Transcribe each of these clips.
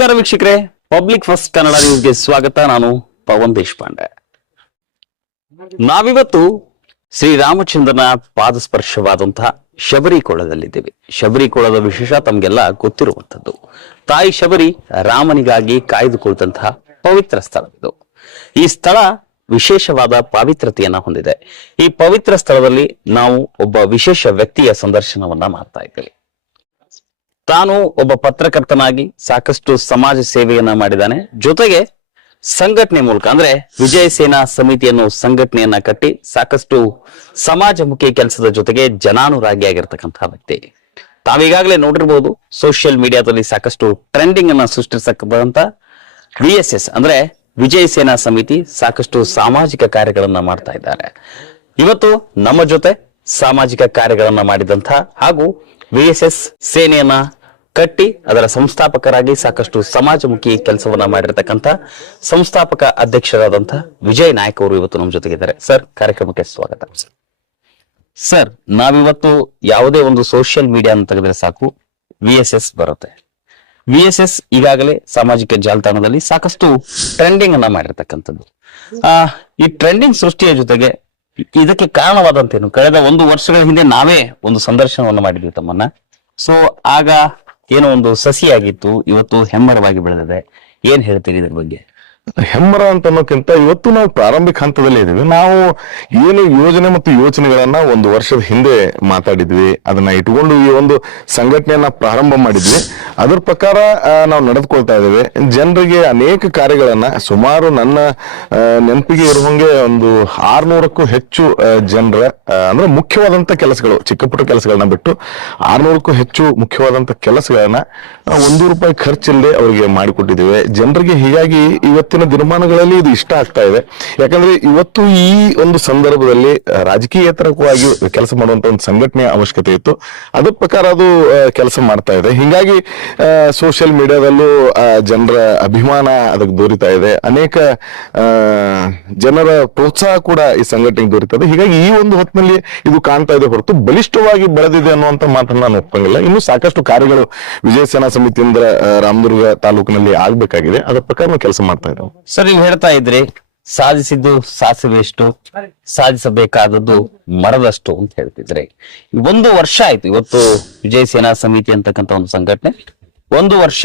ನಮಸ್ಕಾರ ವೀಕ್ಷಕರೇ, public first Kannada ನ್ಯೂಸ್ಗೆ ಸ್ವಾಗತ. ನಾನು ಪವನ್ ದೇಶಪಾಂಡೆ. ನಾವಿವತ್ತು ಶ್ರೀರಾಮಚಂದ್ರನ ಪಾದಸ್ಪರ್ಶವಾದಂತಹ ಶಬರಿಕೊಳದಲ್ಲಿದ್ದೇವೆ. ಶಬರಿಕೊಳದ ವಿಶೇಷ ತಮಗೆಲ್ಲ ಗೊತ್ತಿರುವಂತದ್ದು. ತಾಯಿ ಶಬರಿ ರಾಮನಿಗಾಗಿ ಕಾಯ್ದುಕೊಳ್ತಂತಹ ಪವಿತ್ರ ಸ್ಥಳವಿದು. ಈ ಸ್ಥಳ ವಿಶೇಷವಾದ ಪಾವಿತ್ರತೆಯನ್ನ ಹೊಂದಿದೆ. ಈ ಪವಿತ್ರ ಸ್ಥಳದಲ್ಲಿ ನಾವು ಒಬ್ಬ ವಿಶೇಷ ವ್ಯಕ್ತಿಯ ಸಂದರ್ಶನವನ್ನ ಮಾಡ್ತಾ ಇದ್ದೇವೆ. ತಾನು ಒಬ್ಬ ಪತ್ರಕರ್ತನಾಗಿ ಸಾಕಷ್ಟು ಸಮಾಜ ಸೇವೆಯನ್ನ ಮಾಡಿದ್ದಾನೆ. ಜೊತೆಗೆ ಸಂಘಟನೆ ಮೂಲಕ ಅಂದ್ರೆ ವಿಜಯ ಸೇನಾ ಸಮಿತಿಯನ್ನು ಸಂಘಟನೆಯನ್ನ ಕಟ್ಟಿ ಸಾಕಷ್ಟು ಸಮಾಜಮುಖಿ ಕೆಲಸದ ಜೊತೆಗೆ ಜನಾನುರಾಗಿಯಾಗಿರ್ತಕ್ಕಂತಹ ವ್ಯಕ್ತಿ. ತಾವೀಗಾಗಲೇ ನೋಡಿರ್ಬೋದು, ಸೋಷಿಯಲ್ ಮೀಡಿಯಾದಲ್ಲಿ ಸಾಕಷ್ಟು ಟ್ರೆಂಡಿಂಗ್ ಅನ್ನ ಸೃಷ್ಟಿಸತಕ್ಕಂತ VSS ಅಂದ್ರೆ ವಿಜಯ ಸೇನಾ ಸಮಿತಿ ಸಾಕಷ್ಟು ಸಾಮಾಜಿಕ ಕಾರ್ಯಗಳನ್ನ ಮಾಡ್ತಾ ಇದ್ದಾರೆ. ಇವತ್ತು ನಮ್ಮ ಜೊತೆ ಸಾಮಾಜಿಕ ಕಾರ್ಯಗಳನ್ನ ಮಾಡಿದಂತ ಹಾಗೂ VSS ಸೇನೆಯನ್ನ ಕಟ್ಟಿ ಅದರ ಸಂಸ್ಥಾಪಕರಾಗಿ ಸಾಕಷ್ಟು ಸಮಾಜಮುಖಿ ಕೆಲಸವನ್ನ ಮಾಡಿರ್ತಕ್ಕಂಥ ಸಂಸ್ಥಾಪಕ ಅಧ್ಯಕ್ಷರಾದಂತಹ ವಿಜಯ್ ನಾಯಕ್ ಅವರು ಇವತ್ತು ನಮ್ಮ ಜೊತೆಗಿದ್ದಾರೆ. ಸರ್, ಕಾರ್ಯಕ್ರಮಕ್ಕೆ ಸ್ವಾಗತ. ಸರ್, ನಾವಿವತ್ತು ಯಾವುದೇ ಒಂದು ಸೋಷಿಯಲ್ ಮೀಡಿಯಾ ಅಂತ ತೆಗೆದ್ರೆ ಸಾಕು VSS ಬರುತ್ತೆ. VSS ಈಗಾಗಲೇ ಸಾಮಾಜಿಕ ಜಾಲತಾಣದಲ್ಲಿ ಸಾಕಷ್ಟು ಟ್ರೆಂಡಿಂಗ್ ಅನ್ನ ಮಾಡಿರ್ತಕ್ಕಂಥದ್ದು. ಈ ಟ್ರೆಂಡಿಂಗ್ ಸೃಷ್ಟಿಯ ಜೊತೆಗೆ ಇದಕ್ಕೆ ಕಾರಣವಾದಂತೇನು? ಕಳೆದ 1 ವರ್ಷಗಳ ಹಿಂದೆ ನಾವೇ ಒಂದು ಸಂದರ್ಶನವನ್ನು ಮಾಡಿದ್ವಿ ತಮ್ಮನ್ನ. ಸೊ ಆಗ ಏನೋ ಒಂದು ಸಸಿಯಾಗಿತ್ತು, ಇವತ್ತು ಹೆಮ್ಮರವಾಗಿ ಬೆಳೆದಿದೆ. ಏನ್ ಹೇಳ್ತೀರಿ ಇದ್ರ ಬಗ್ಗೆ? ಹೆಮ್ಮರ ಅಂತ ಅನ್ನೋಕ್ಕಿಂತ ಇವತ್ತು ನಾವು ಪ್ರಾರಂಭಿಕ ಹಂತದಲ್ಲಿ ಇದ್ದೀವಿ. ನಾವು ಏನು ಯೋಜನೆ ಮತ್ತು ಯೋಚನೆಗಳನ್ನ 1 ವರ್ಷದ ಹಿಂದೆ ಮಾತಾಡಿದ್ವಿ, ಅದನ್ನ ಇಟ್ಕೊಂಡು ಈ ಒಂದು ಸಂಘಟನೆಯನ್ನ ಪ್ರಾರಂಭ ಮಾಡಿದ್ವಿ. ಅದ್ರ ಪ್ರಕಾರ ನಾವು ನಡೆದುಕೊಳ್ತಾ ಇದ್ದೇವೆ. ಜನರಿಗೆ ಅನೇಕ ಕಾರ್ಯಗಳನ್ನ, ಸುಮಾರು ನನ್ನ ನೆನಪಿಗೆ ಇರುವಂಗೆ ಒಂದು 600ಕ್ಕೂ ಹೆಚ್ಚು ಜನರ ಅಂದ್ರೆ ಮುಖ್ಯವಾದಂತ ಕೆಲಸಗಳು, ಚಿಕ್ಕ ಪುಟ್ಟ ಕೆಲಸಗಳನ್ನ ಬಿಟ್ಟು 600ಕ್ಕೂ ಹೆಚ್ಚು ಮುಖ್ಯವಾದಂತ ಕೆಲಸಗಳನ್ನ ₹1 ಖರ್ಚಿಲ್ಲದೆ ಅವರಿಗೆ ಮಾಡಿಕೊಟ್ಟಿದ್ದೇವೆ ಜನರಿಗೆ. ಹೀಗಾಗಿ ಇವತ್ತಿನ ದಿನಮಾನಗಳಲ್ಲಿ ಇದು ಇಷ್ಟ ಆಗ್ತಾ ಇದೆ. ಯಾಕಂದ್ರೆ ಇವತ್ತು ಈ ಒಂದು ಸಂದರ್ಭದಲ್ಲಿ ರಾಜಕೀಯೇತರವಾಗಿ ಕೆಲಸ ಮಾಡುವಂತ ಒಂದು ಸಂಘಟನೆಯ ಅವಶ್ಯಕತೆ ಇತ್ತು. ಅದ್ರ ಪ್ರಕಾರ ಅದು ಕೆಲಸ ಮಾಡ್ತಾ ಇದೆ. ಹೀಗಾಗಿ ಸೋಷಿಯಲ್ ಮೀಡಿಯಾದಲ್ಲೂ ಜನರ ಅಭಿಮಾನ ಅದಕ್ಕೆ ದೊರೀತಾ ಇದೆ. ಅನೇಕ ಜನರ ಪ್ರೋತ್ಸಾಹ ಕೂಡ ಈ ಸಂಘಟನೆಗೆ ದೊರೀತದೆ. ಹೀಗಾಗಿ ಈ ಒಂದು ಹೊತ್ತಿನಲ್ಲಿ ಇದು ಕಾಣ್ತಾ ಇದೆ ಹೊರತು ಬಲಿಷ್ಠವಾಗಿ ಬೆಳೆದಿದೆ ಅನ್ನುವಂತ ಮಾತನ್ನ ನಾನು ಒಪ್ಪಂಗಿಲ್ಲ. ಇನ್ನು ಸಾಕಷ್ಟು ಕಾರ್ಯಗಳು ವಿಜಯ ಸೇನಾ ಸಮಿತಿಯಿಂದ ರಾಮದುರ್ಗ ತಾಲೂಕಿನಲ್ಲಿ ಆಗ್ಬೇಕಾಗಿದೆ. ಅದರ ಪ್ರಕಾರ ನಾವು ಕೆಲಸ ಮಾಡ್ತಾ ಇದ್ದೇವೆ. ಸರ್, ನೀವು ಹೇಳ್ತಾ ಇದ್ರಿ ಸಾಧಿಸಿದ್ದು ಸಾಸಿವೆಷ್ಟು, ಸಾಧಿಸಬೇಕಾದದ್ದು ಮರದಷ್ಟು ಅಂತ ಹೇಳ್ತಿದ್ರೆ 1 ವರ್ಷ ಆಯ್ತು. ಇವತ್ತು ವಿಜಯ ಸೇನಾ ಸಮಿತಿ ಅಂತಕ್ಕಂಥ ಒಂದು ಸಂಘಟನೆ 1 ವರ್ಷ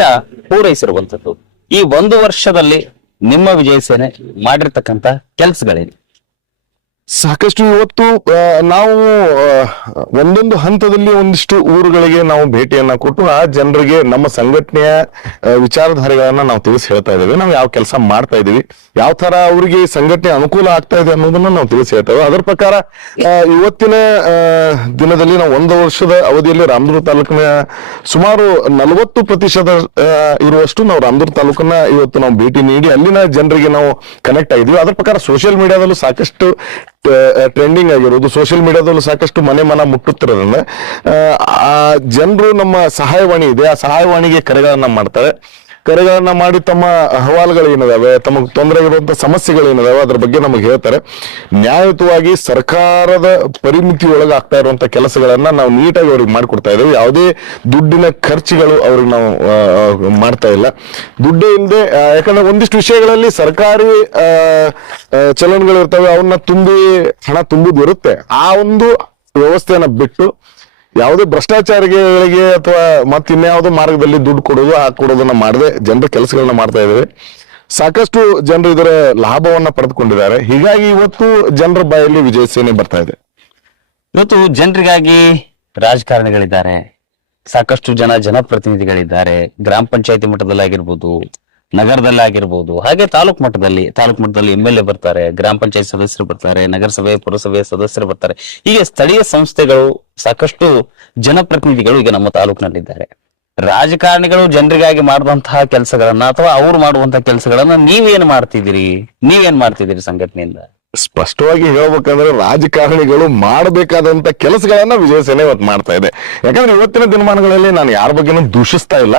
ಪೂರೈಸಿರುವಂತದ್ದು. ಈ 1 ವರ್ಷದಲ್ಲಿ ನಿಮ್ಮ ವಿಜಯ ಸೇನೆ ಮಾಡಿರ್ತಕ್ಕಂಥ ಕೆಲಸಗಳೇನು? ಸಾಕಷ್ಟು ಇವತ್ತು ನಾವು ಒಂದೊಂದು ಹಂತದಲ್ಲಿ ಒಂದಿಷ್ಟು ಊರುಗಳಿಗೆ ನಾವು ಭೇಟಿಯನ್ನ ಕೊಟ್ಟು ಆ ಜನರಿಗೆ ನಮ್ಮ ಸಂಘಟನೆಯ ವಿಚಾರಧಾರೆಗಳನ್ನ ನಾವು ತಿಳಿಸಿ ಹೇಳ್ತಾ ಇದ್ದೇವೆ. ನಾವು ಯಾವ ಕೆಲಸ ಮಾಡ್ತಾ ಇದೀವಿ, ಯಾವ ತರ ಅವರಿಗೆ ಸಂಘಟನೆ ಅನುಕೂಲ ಆಗ್ತಾ ಇದೆ ಅನ್ನೋದನ್ನ ನಾವು ತಿಳಿಸಿ ಹೇಳ್ತೇವೆ. ಅದರ ಪ್ರಕಾರ ಇವತ್ತಿನ ದಿನದಲ್ಲಿ ನಾವು 1 ವರ್ಷದ ಅವಧಿಯಲ್ಲಿ ರಾಮದುರ್ಗ ತಾಲೂಕಿನ ಸುಮಾರು 40% ಇರುವಷ್ಟು ನಾವು ರಾಮದುರ್ಗ ತಾಲೂಕನ್ನ ಇವತ್ತು ನಾವು ಭೇಟಿ ನೀಡಿ ಅಲ್ಲಿನ ಜನರಿಗೆ ನಾವು ಕನೆಕ್ಟ್ ಆಗಿದ್ವಿ. ಅದರ ಪ್ರಕಾರ ಸೋಷಿಯಲ್ ಮೀಡಿಯಾದಲ್ಲೂ ಸಾಕಷ್ಟು ಟ್ರೆಂಡಿಂಗ್ ಆಗಿರೋದು, ಸೋಷಿಯಲ್ ಮೀಡಿಯಾದಲ್ಲೂ ಸಾಕಷ್ಟು ಮನೆ ಮುಟ್ಟುತ್ತಿರೋದ್ರಿಂದ ಜನರು ನಮ್ಮ ಸಹಾಯವಾಣಿ ಇದೆ, ಆ ಸಹಾಯವಾಣಿಗೆ ಕರೆಗಳನ್ನ ಮಾಡ್ತಾರೆ. ಕರೆಗಳನ್ನ ಮಾಡಿ ತಮ್ಮ ಅಹವಾಲುಗಳು ಏನಿದಾವೆ, ತಮಗೆ ತೊಂದರೆ ಇರುವಂತಹ ಸಮಸ್ಯೆಗಳು ಏನಿದಾವೆ ಅದ್ರ ಬಗ್ಗೆ ನಮಗೆ ಹೇಳ್ತಾರೆ. ನ್ಯಾಯಯುತವಾಗಿ ಸರ್ಕಾರದ ಪರಿಮಿತಿಯೊಳಗೆ ಆಗ್ತಾ ಇರುವಂತಹ ಕೆಲಸಗಳನ್ನ ನಾವು ನೀಟಾಗಿ ಅವ್ರಿಗೆ ಮಾಡಿಕೊಡ್ತಾ ಇದ್ದೇವೆ. ಯಾವುದೇ ದುಡ್ಡಿನ ಖರ್ಚುಗಳು ಅವ್ರಿಗೆ ನಾವು ಮಾಡ್ತಾ ಇಲ್ಲ. ದುಡ್ಡೇ ಇಲ್ಲದೆ, ಯಾಕಂದ್ರೆ ಒಂದಿಷ್ಟು ವಿಷಯಗಳಲ್ಲಿ ಸರ್ಕಾರಿ ಚಲನ್ಗಳು ಇರ್ತವೆ, ಅವನ್ನ ಹಣ ತುಂಬುದು ಇರುತ್ತೆ. ಆ ಒಂದು ವ್ಯವಸ್ಥೆಯನ್ನ ಬಿಟ್ಟು ಯಾವುದೇ ಭ್ರಷ್ಟಾಚಾರಿಗಳಿಗೆ ಅಥವಾ ಮತ್ತೆ ಇನ್ಯಾವುದೋ ಮಾರ್ಗದಲ್ಲಿ ದುಡ್ಡು ಕೊಡೋದು ಹಾಕೊಡೋದನ್ನ ಮಾಡದೆ ಜನರ ಕೆಲಸಗಳನ್ನ ಮಾಡ್ತಾ ಇದ್ದೇವೆ. ಸಾಕಷ್ಟು ಜನರು ಇದರ ಲಾಭವನ್ನ ಪಡೆದುಕೊಂಡಿದ್ದಾರೆ. ಹೀಗಾಗಿ ಇವತ್ತು ಜನರ ಬಾಯಲ್ಲಿ ವಿಜಯ ಸೇನೆ ಬರ್ತಾ ಇದೆ. ಇವತ್ತು ಜನರಿಗಾಗಿ ರಾಜಕಾರಣಿಗಳಿದ್ದಾರೆ, ಸಾಕಷ್ಟು ಜನಪ್ರತಿನಿಧಿಗಳಿದ್ದಾರೆ. ಗ್ರಾಮ ಪಂಚಾಯತಿ ಮಟ್ಟದಲ್ಲಾಗಿರ್ಬೋದು, ನಗರದಲ್ಲಾಗಿರ್ಬೋದು, ಹಾಗೆ ತಾಲೂಕ್ ಮಟ್ಟದಲ್ಲಿ MLA ಬರ್ತಾರೆ, ಗ್ರಾಮ ಪಂಚಾಯತ್ ಸದಸ್ಯರು ಬರ್ತಾರೆ, ನಗರಸಭೆ ಪುರಸಭೆ ಸದಸ್ಯರು ಬರ್ತಾರೆ. ಹೀಗೆ ಸ್ಥಳೀಯ ಸಂಸ್ಥೆಗಳು, ಸಾಕಷ್ಟು ಜನಪ್ರತಿನಿಧಿಗಳು ಈಗ ನಮ್ಮ ತಾಲೂಕಿನಲ್ಲಿದ್ದಾರೆ. ರಾಜಕಾರಣಿಗಳು ಜನರಿಗಾಗಿ ಮಾಡುವಂತಹ ಕೆಲಸಗಳನ್ನ ಅಥವಾ ಅವ್ರು ಮಾಡುವಂತಹ ಕೆಲಸಗಳನ್ನ ನೀವೇನ್ ಮಾಡ್ತಿದ್ದೀರಿ ಸಂಘಟನೆಯಿಂದ? ಸ್ಪಷ್ಟವಾಗಿ ಹೇಳ್ಬೇಕಂದ್ರೆ ರಾಜಕಾರಣಿಗಳು ಮಾಡಬೇಕಾದಂತ ಕೆಲಸಗಳನ್ನ ವಿಜಯ ಸೇನೆ ಇವತ್ತು ಮಾಡ್ತಾ ಇದೆ. ಯಾಕಂದ್ರೆ ಇವತ್ತಿನ ದಿನಮಾನಗಳಲ್ಲಿ ನಾನು ಯಾರ ಬಗ್ಗೆನೂ ದೂಷಿಸ್ತಾ ಇಲ್ಲ.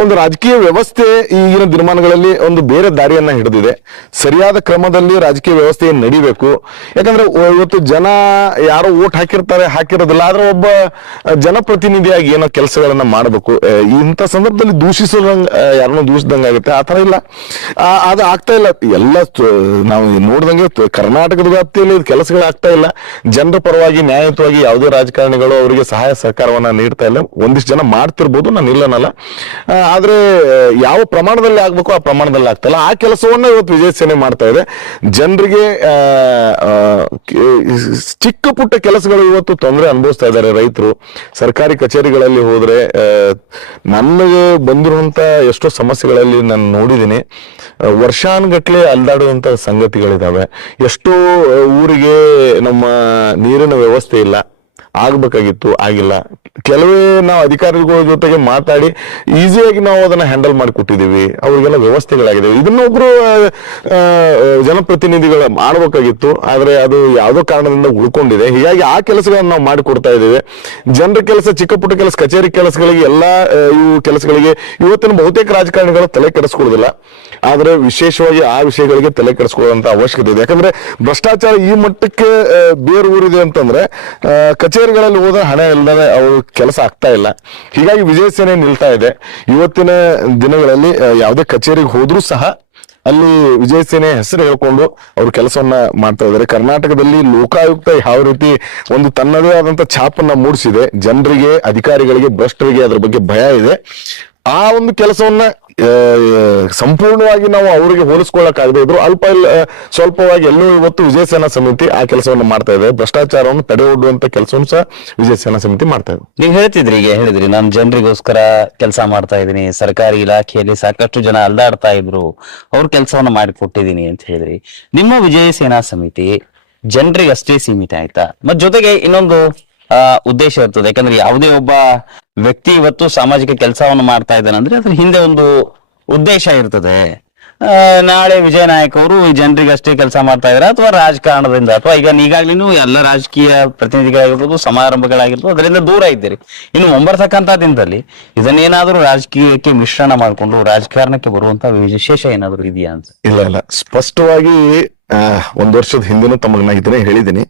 ಒಂದು ರಾಜಕೀಯ ವ್ಯವಸ್ಥೆ ಈಗಿನ ದಿನಮಾನಗಳಲ್ಲಿ ಒಂದು ಬೇರೆ ದಾರಿಯನ್ನ ಹಿಡಿದಿದೆ. ಸರಿಯಾದ ಕ್ರಮದಲ್ಲಿ ರಾಜಕೀಯ ವ್ಯವಸ್ಥೆ ನಡಿಬೇಕು. ಯಾಕಂದ್ರೆ ಇವತ್ತು ಜನ ಯಾರೋ ಓಟ್ ಹಾಕಿರೋದಿಲ್ಲ, ಆದ್ರೆ ಒಬ್ಬ ಜನಪ್ರತಿನಿಧಿಯಾಗಿ ಏನೋ ಕೆಲಸಗಳನ್ನ ಮಾಡಬೇಕು. ಇಂಥ ಸಂದರ್ಭದಲ್ಲಿ ದೂಷಿಸೋದಂಗ ಯಾರನ್ನೋ ದೂಷಿದಂಗಾಗುತ್ತೆ. ಆ ತರ ಇಲ್ಲ, ಅದು ಆಗ್ತಾ ಇಲ್ಲ. ಎಲ್ಲ ನಾವು ನೋಡ್ದಂಗೆ ಕರ್ನಾಟಕದ ವ್ಯಾಪ್ತಿಯಲ್ಲಿ ಕೆಲಸಗಳಾಗ್ತಾ ಇಲ್ಲ. ಜನರ ಪರವಾಗಿ ನ್ಯಾಯಯುತವಾಗಿ ಯಾವುದೇ ರಾಜಕಾರಣಿಗಳು ಅವರಿಗೆ ಸಹಾಯ ಸಹಕಾರವನ್ನ ನೀಡ್ತಾ ಇಲ್ಲ. ಒಂದಿಷ್ಟು ಜನ ಮಾಡ್ತಿರ್ಬೋದು, ನಾನು ಇಲ್ಲನಲ್ಲ, ಆದ್ರೆ ಯಾವ ಪ್ರಮಾಣದಲ್ಲಿ ಆಗ್ಬೇಕು ಆ ಪ್ರಮಾಣದಲ್ಲಿ ಆಗ್ತಾ ಇಲ್ಲ. ಆ ಕೆಲಸವನ್ನ ಇವತ್ತು ವಿಜಯ ಸೇನೆ ಮಾಡ್ತಾ ಇದೆ. ಜನರಿಗೆ ಚಿಕ್ಕ ಪುಟ್ಟ ಕೆಲಸಗಳು ಇವತ್ತು ತೊಂದರೆ ಅನುಭವಿಸ್ತಾ ಇದ್ದಾರೆ ರೈತರು. ಸರ್ಕಾರಿ ಕಚೇರಿಗಳಲ್ಲಿ ಹೋದ್ರೆ ನನಗೆ ಬಂದಿರುವಂತ ಎಷ್ಟೋ ಸಮಸ್ಯೆಗಳಲ್ಲಿ ನಾನು ನೋಡಿದ್ದೀನಿ. ವರ್ಷಾನುಗಟ್ಲೆ ಅಲ್ದಾಡುವಂತ ಸಂಗತಿಗಳಿದಾವೆ. ಎಷ್ಟೋ ಊರಿಗೆ ನಮ್ಮ ನೀರಿನ ವ್ಯವಸ್ಥೆ ಇಲ್ಲ, ಆಗ್ಬೇಕಾಗಿತ್ತು, ಆಗಿಲ್ಲ. ಕೆಲವೇ ನಾವು ಅಧಿಕಾರಿಗಳ ಜೊತೆಗೆ ಮಾತಾಡಿ ಈಸಿಯಾಗಿ ನಾವು ಅದನ್ನ ಹ್ಯಾಂಡಲ್ ಮಾಡಿಕೊಟ್ಟಿದ್ದೀವಿ, ಅವ್ರಿಗೆಲ್ಲ ವ್ಯವಸ್ಥೆಗಳಾಗಿದೆ. ಇದನ್ನೊಬ್ರು ಜನಪ್ರತಿನಿಧಿಗಳು ಮಾಡ್ಬೇಕಾಗಿತ್ತು, ಆದ್ರೆ ಅದು ಯಾವುದೋ ಕಾರಣದಿಂದ ಉಳ್ಕೊಂಡಿದೆ. ಹೀಗಾಗಿ ಆ ಕೆಲಸಗಳನ್ನ ನಾವು ಮಾಡಿಕೊಡ್ತಾ ಇದ್ದೇವೆ. ಜನರ ಕೆಲಸ, ಚಿಕ್ಕ ಪುಟ್ಟ ಕೆಲಸ, ಕಚೇರಿ ಕೆಲಸಗಳಿಗೆ, ಎಲ್ಲಾ ಇವು ಕೆಲಸಗಳಿಗೆ ಇವತ್ತಿನ ಬಹುತೇಕ ರಾಜಕಾರಣಿಗಳು ತಲೆ ಕೆಡಿಸ್ಕೊಳ್ಳೋದಿಲ್ಲ. ಆದ್ರೆ ವಿಶೇಷವಾಗಿ ಆ ವಿಷಯಗಳಿಗೆ ತಲೆ ಕೆಡಿಸ್ಕೊಳ್ಳುವಂತ ಅವಶ್ಯಕತೆ ಇದೆ. ಯಾಕಂದ್ರೆ ಭ್ರಷ್ಟಾಚಾರ ಈ ಮಟ್ಟಕ್ಕೆ ಬೇರು ಊರಿದೆ ಅಂತಂದ್ರೆ ಕಚೇರಿಗಳಲ್ಲಿ ಹೋದ ಹಣ ಇಲ್ಲದೆ ಅವ್ರ ಕೆಲಸ ಆಗ್ತಾ ಇಲ್ಲ. ಹೀಗಾಗಿ ವಿಜಯ ಸೇನೆ ನಿಲ್ತಾ ಇದೆ. ಇವತ್ತಿನ ದಿನಗಳಲ್ಲಿ ಯಾವುದೇ ಕಚೇರಿಗೆ ಹೋದ್ರೂ ಸಹ ಅಲ್ಲಿ ವಿಜಯ ಸೇನೆ ಹೆಸರು ಹೇಳ್ಕೊಂಡು ಅವ್ರು ಕೆಲಸವನ್ನ ಮಾಡ್ತಾ ಇದ್ದಾರೆ. ಕರ್ನಾಟಕದಲ್ಲಿ ಲೋಕಾಯುಕ್ತ ಯಾವ ರೀತಿ ಒಂದು ತನ್ನದೇ ಆದಂತ ಛಾಪನ್ನ ಮೂಡಿಸಿದೆ, ಜನರಿಗೆ, ಅಧಿಕಾರಿಗಳಿಗೆ, ಭ್ರಷ್ಟರಿಗೆ ಅದ್ರ ಬಗ್ಗೆ ಭಯ ಇದೆ. ಆ ಒಂದು ಕೆಲಸವನ್ನ ಸಂಪೂರ್ಣವಾಗಿ ನಾವು ಅವರಿಗೆ ಹೋಲಿಸ್ಕೊಳ್ಳಕ್ಕಾಗದೇ ಇದ್ರು ಸ್ವಲ್ಪವಾಗಿ ಎಲ್ಲೂ ಇವತ್ತು ವಿಜಯ ಸೇನಾ ಸಮಿತಿ ಆ ಕೆಲಸವನ್ನು ಮಾಡ್ತಾ ಇದೆ. ಭ್ರಷ್ಟಾಚಾರವನ್ನು ತಡೆ ಒಡ್ಡುವಂತ ಕೆಲಸವನ್ನು ಸಹ ವಿಜಯ ಸೇನಾ ಸಮಿತಿ ಮಾಡ್ತಾ ಇದೆ. ನೀವು ಹೇಳಿದ್ರಿ ನಾನು ಜನರಿಗೋಸ್ಕರ ಕೆಲಸ ಮಾಡ್ತಾ ಇದ್ದೀನಿ, ಸರ್ಕಾರಿ ಇಲಾಖೆಯಲ್ಲಿ ಸಾಕಷ್ಟು ಜನ ಅಲ್ದಾಡ್ತಾ ಇದ್ರು, ಅವ್ರ ಕೆಲಸವನ್ನ ಮಾಡಿಕೊಟ್ಟಿದ್ದೀನಿ ಅಂತ ಹೇಳಿದ್ರಿ. ನಿಮ್ಮ ವಿಜಯ ಸೇನಾ ಸಮಿತಿ ಜನರಿಗೆ ಅಷ್ಟೇ ಸೀಮಿತ ಆಯ್ತಾ? ಮತ್ ಜೊತೆಗೆ ಇನ್ನೊಂದು ಉದ್ದೇಶ ಇರ್ತದೆ. ಯಾಕಂದ್ರೆ ಯಾವುದೇ ಒಬ್ಬ ವ್ಯಕ್ತಿ ಇವತ್ತು ಸಾಮಾಜಿಕ ಕೆಲಸವನ್ನು ಮಾಡ್ತಾ ಇದ್ದಾನೆ ಅಂದ್ರೆ ಅದ್ರ ಹಿಂದೆ ಒಂದು ಉದ್ದೇಶ ಇರ್ತದೆ. ನಾಳೆ ವಿಜಯ ನಾಯಕ್ ಅವರು ಈ ಜನರಿಗೆ ಅಷ್ಟೇ ಕೆಲಸ ಮಾಡ್ತಾ ಇದಾರೆ, ಅಥವಾ ರಾಜಕಾರಣದಿಂದ, ಅಥವಾ ಈಗಾಗ್ಲೂ ಎಲ್ಲ ರಾಜಕೀಯ ಪ್ರತಿನಿಧಿಗಳಾಗಿರ್ಬೋದು, ಸಮಾರಂಭಗಳಾಗಿರ್ಬೋದು, ಅದರಿಂದ ದೂರ ಇದ್ದೀರಿ. ಇನ್ನು ಮುಂಬರ್ತಕ್ಕಂಥ ದಿನದಲ್ಲಿ ಇದನ್ನೇನಾದ್ರೂ ರಾಜಕೀಯಕ್ಕೆ ಮಿಶ್ರಣ ಮಾಡಿಕೊಂಡು ರಾಜಕಾರಣಕ್ಕೆ ಬರುವಂತ ವಿಶೇಷ ಏನಾದ್ರು ಇದೆಯಾ ಅಂತ? ಇಲ್ಲ, ಸ್ಪಷ್ಟವಾಗಿ ಒಂದ್ ವರ್ಷದ ಹಿಂದಿನ ತಮಗೆ ನಾ ಇದನ್ನೇ ಹೇಳಿದ್ದೀನಿ.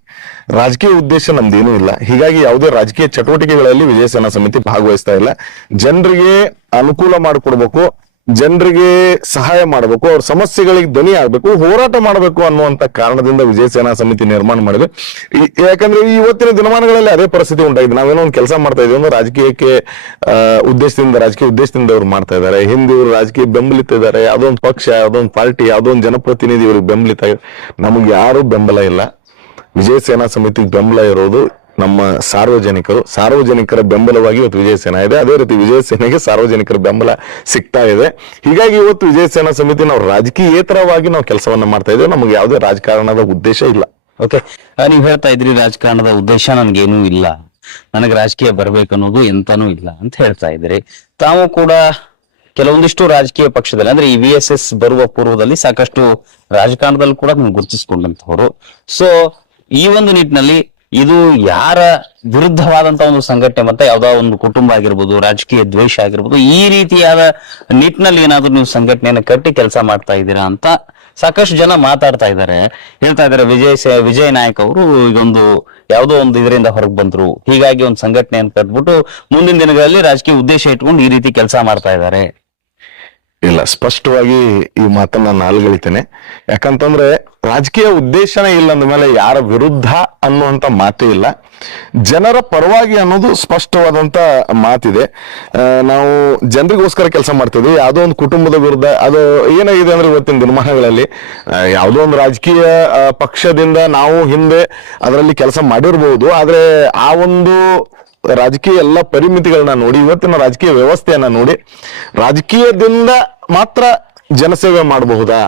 ರಾಜಕೀಯ ಉದ್ದೇಶ ನಮ್ದೇನೂ ಇಲ್ಲ. ಹೀಗಾಗಿ ಯಾವುದೇ ರಾಜಕೀಯ ಚಟುವಟಿಕೆಗಳಲ್ಲಿ ವಿಜಯ ಸೇನಾ ಸಮಿತಿ ಭಾಗವಹಿಸ್ತಾ ಇಲ್ಲ. ಜನರಿಗೆ ಅನುಕೂಲ ಮಾಡಿಕೊಡ್ಬೇಕು, ಜನರಿಗೆ ಸಹಾಯ ಮಾಡಬೇಕು, ಅವ್ರ ಸಮಸ್ಯೆಗಳಿಗೆ ಧ್ವನಿ ಆಗ್ಬೇಕು, ಹೋರಾಟ ಮಾಡಬೇಕು ಅನ್ನುವಂತ ಕಾರಣದಿಂದ ವಿಜಯ ಸೇನಾ ಸಮಿತಿ ನಿರ್ಮಾಣ ಮಾಡಿದೆ. ಯಾಕಂದ್ರೆ ಇವತ್ತಿನ ದಿನಮಾನಗಳಲ್ಲಿ ಅದೇ ಪರಿಸ್ಥಿತಿ ಉಂಟಾಗಿದೆ. ನಾವೇನೋ ಒಂದು ಕೆಲಸ ಮಾಡ್ತಾ ಇದೀವಿ ಅಂದ್ರೆ ರಾಜಕೀಯ ಉದ್ದೇಶದಿಂದ ಅವ್ರು ಮಾಡ್ತಾ ಇದ್ದಾರೆ. ಹಿಂದೆ ಇವರು ರಾಜಕೀಯ ಬೆಂಬಲಿತ ಇದ್ದಾರೆ, ಅದೊಂದು ಪಕ್ಷ, ಅದೊಂದು ಪಾರ್ಟಿ, ಅದೊಂದು ಜನಪ್ರತಿನಿಧಿ ಇವ್ರಿಗೆ ಬೆಂಬಲಿತ. ನಮಗೆ ಯಾರು ಬೆಂಬಲ ಇಲ್ಲ. ವಿಜಯ ಸೇನಾ ಸಮಿತಿಗೆ ಬೆಂಬಲ ಇರೋದು ನಮ್ಮ ಸಾರ್ವಜನಿಕರ ಬೆಂಬಲವಾಗಿ ಇವತ್ತು ವಿಜಯ ಸೇನಾ ಇದೆ. ಅದೇ ರೀತಿ ವಿಜಯ ಸೇನೆಗೆ ಸಾರ್ವಜನಿಕರ ಬೆಂಬಲ ಸಿಗ್ತಾ ಇದೆ. ಹೀಗಾಗಿ ಇವತ್ತು ವಿಜಯ ಸೇನಾ ಸಮಿತಿ ನಾವು ರಾಜಕೀಯೇತರವಾಗಿ ನಾವು ಕೆಲಸವನ್ನ ಮಾಡ್ತಾ ಇದ್ದೇವೆ. ನಮಗೆ ಯಾವುದೇ ರಾಜಕಾರಣದ ಉದ್ದೇಶ ಇಲ್ಲ. ಓಕೆ, ನೀವ್ ಹೇಳ್ತಾ ಇದ್ರಿ ರಾಜಕಾರಣದ ಉದ್ದೇಶ ನನ್ಗೇನೂ ಇಲ್ಲ, ನನಗೆ ರಾಜಕೀಯ ಬರ್ಬೇಕು ಅನ್ನೋದು ಎಂತಾನೂ ಇಲ್ಲ ಅಂತ ಹೇಳ್ತಾ ಇದ್ರಿ. ತಾವು ಕೂಡ ಕೆಲವೊಂದಿಷ್ಟು ರಾಜಕೀಯ ಪಕ್ಷದಲ್ಲಿ ಅಂದ್ರೆ ಈ VSS ಬರುವ ಪೂರ್ವದಲ್ಲಿ ಸಾಕಷ್ಟು ರಾಜಕಾರಣದಲ್ಲಿ ಕೂಡ ನೀವು ಗುರುತಿಸಿಕೊಂಡಂತವರು. ಸೊ ಈ ಒಂದು ನಿಟ್ಟಿನಲ್ಲಿ ಇದು ಯಾರ ವಿರುದ್ಧವಾದಂತ ಒಂದು ಸಂಘಟನೆ, ಮತ್ತೆ ಯಾವ್ದೋ ಒಂದು ಕುಟುಂಬ ಆಗಿರ್ಬೋದು, ರಾಜಕೀಯ ದ್ವೇಷ ಆಗಿರ್ಬೋದು, ಈ ರೀತಿಯಾದ ನಿಟ್ಟಿನಲ್ಲಿ ಏನಾದ್ರು ನೀವು ಸಂಘಟನೆಯನ್ನು ಕಟ್ಟಿ ಕೆಲಸ ಮಾಡ್ತಾ ಇದ್ದೀರಾ ಅಂತ ಸಾಕಷ್ಟು ಜನ ಮಾತಾಡ್ತಾ ಇದ್ದಾರೆ, ಹೇಳ್ತಾ ಇದ್ದಾರೆ. ವಿಜಯ್ ನಾಯಕ್ ಅವರು ಈಗೊಂದು ಯಾವುದೋ ಒಂದು ಇದರಿಂದ ಹೊರಗೆ ಬಂದ್ರು, ಹೀಗಾಗಿ ಒಂದು ಸಂಘಟನೆಯನ್ನು ಕಟ್ಬಿಟ್ಟು ಮುಂದಿನ ದಿನಗಳಲ್ಲಿ ರಾಜಕೀಯ ಉದ್ದೇಶ ಇಟ್ಕೊಂಡು ಈ ರೀತಿ ಕೆಲಸ ಮಾಡ್ತಾ ಇದ್ದಾರೆ. ಇಲ್ಲ, ಸ್ಪಷ್ಟವಾಗಿ ಈ ಮಾತನ್ನ ನಾನು ಅಲ್ಗಳಿತೇನೆ. ಯಾಕಂತಂದ್ರೆ ರಾಜಕೀಯ ಉದ್ದೇಶನೇ ಇಲ್ಲ ಅಂದ್ಮೇಲೆ ಯಾರ ವಿರುದ್ಧ ಅನ್ನುವಂತ ಮಾತೇ ಇಲ್ಲ. ಜನರ ಪರವಾಗಿ ಅನ್ನೋದು ಸ್ಪಷ್ಟವಾದಂತ ಮಾತಿದೆ. ನಾವು ಜನರಿಗೋಸ್ಕರ ಕೆಲಸ ಮಾಡ್ತಿದ್ವಿ. ಯಾವುದೋ ಒಂದು ಕುಟುಂಬದ ವಿರುದ್ಧ ಅದು ಏನಾಗಿದೆ ಅಂದ್ರೆ ಇವತ್ತಿನ ದಿನಮಾನಗಳಲ್ಲಿ ಯಾವುದೋ ಒಂದು ರಾಜಕೀಯ ಪಕ್ಷದಿಂದ ನಾವು ಹಿಂದೆ ಅದರಲ್ಲಿ ಕೆಲಸ ಮಾಡಿರ್ಬಹುದು, ಆದ್ರೆ ಆ ಒಂದು ರಾಜಕೀಯ ಎಲ್ಲ ಪರಿಮಿತಿಗಳನ್ನ ನೋಡಿ, ಇವತ್ತಿನ ರಾಜಕೀಯ ವ್ಯವಸ್ಥೆಯನ್ನ ನೋಡಿ, ರಾಜಕೀಯದಿಂದ ಮಾತ್ರ ಜನಸೇವೆ ಮಾಡಬಹುದಾ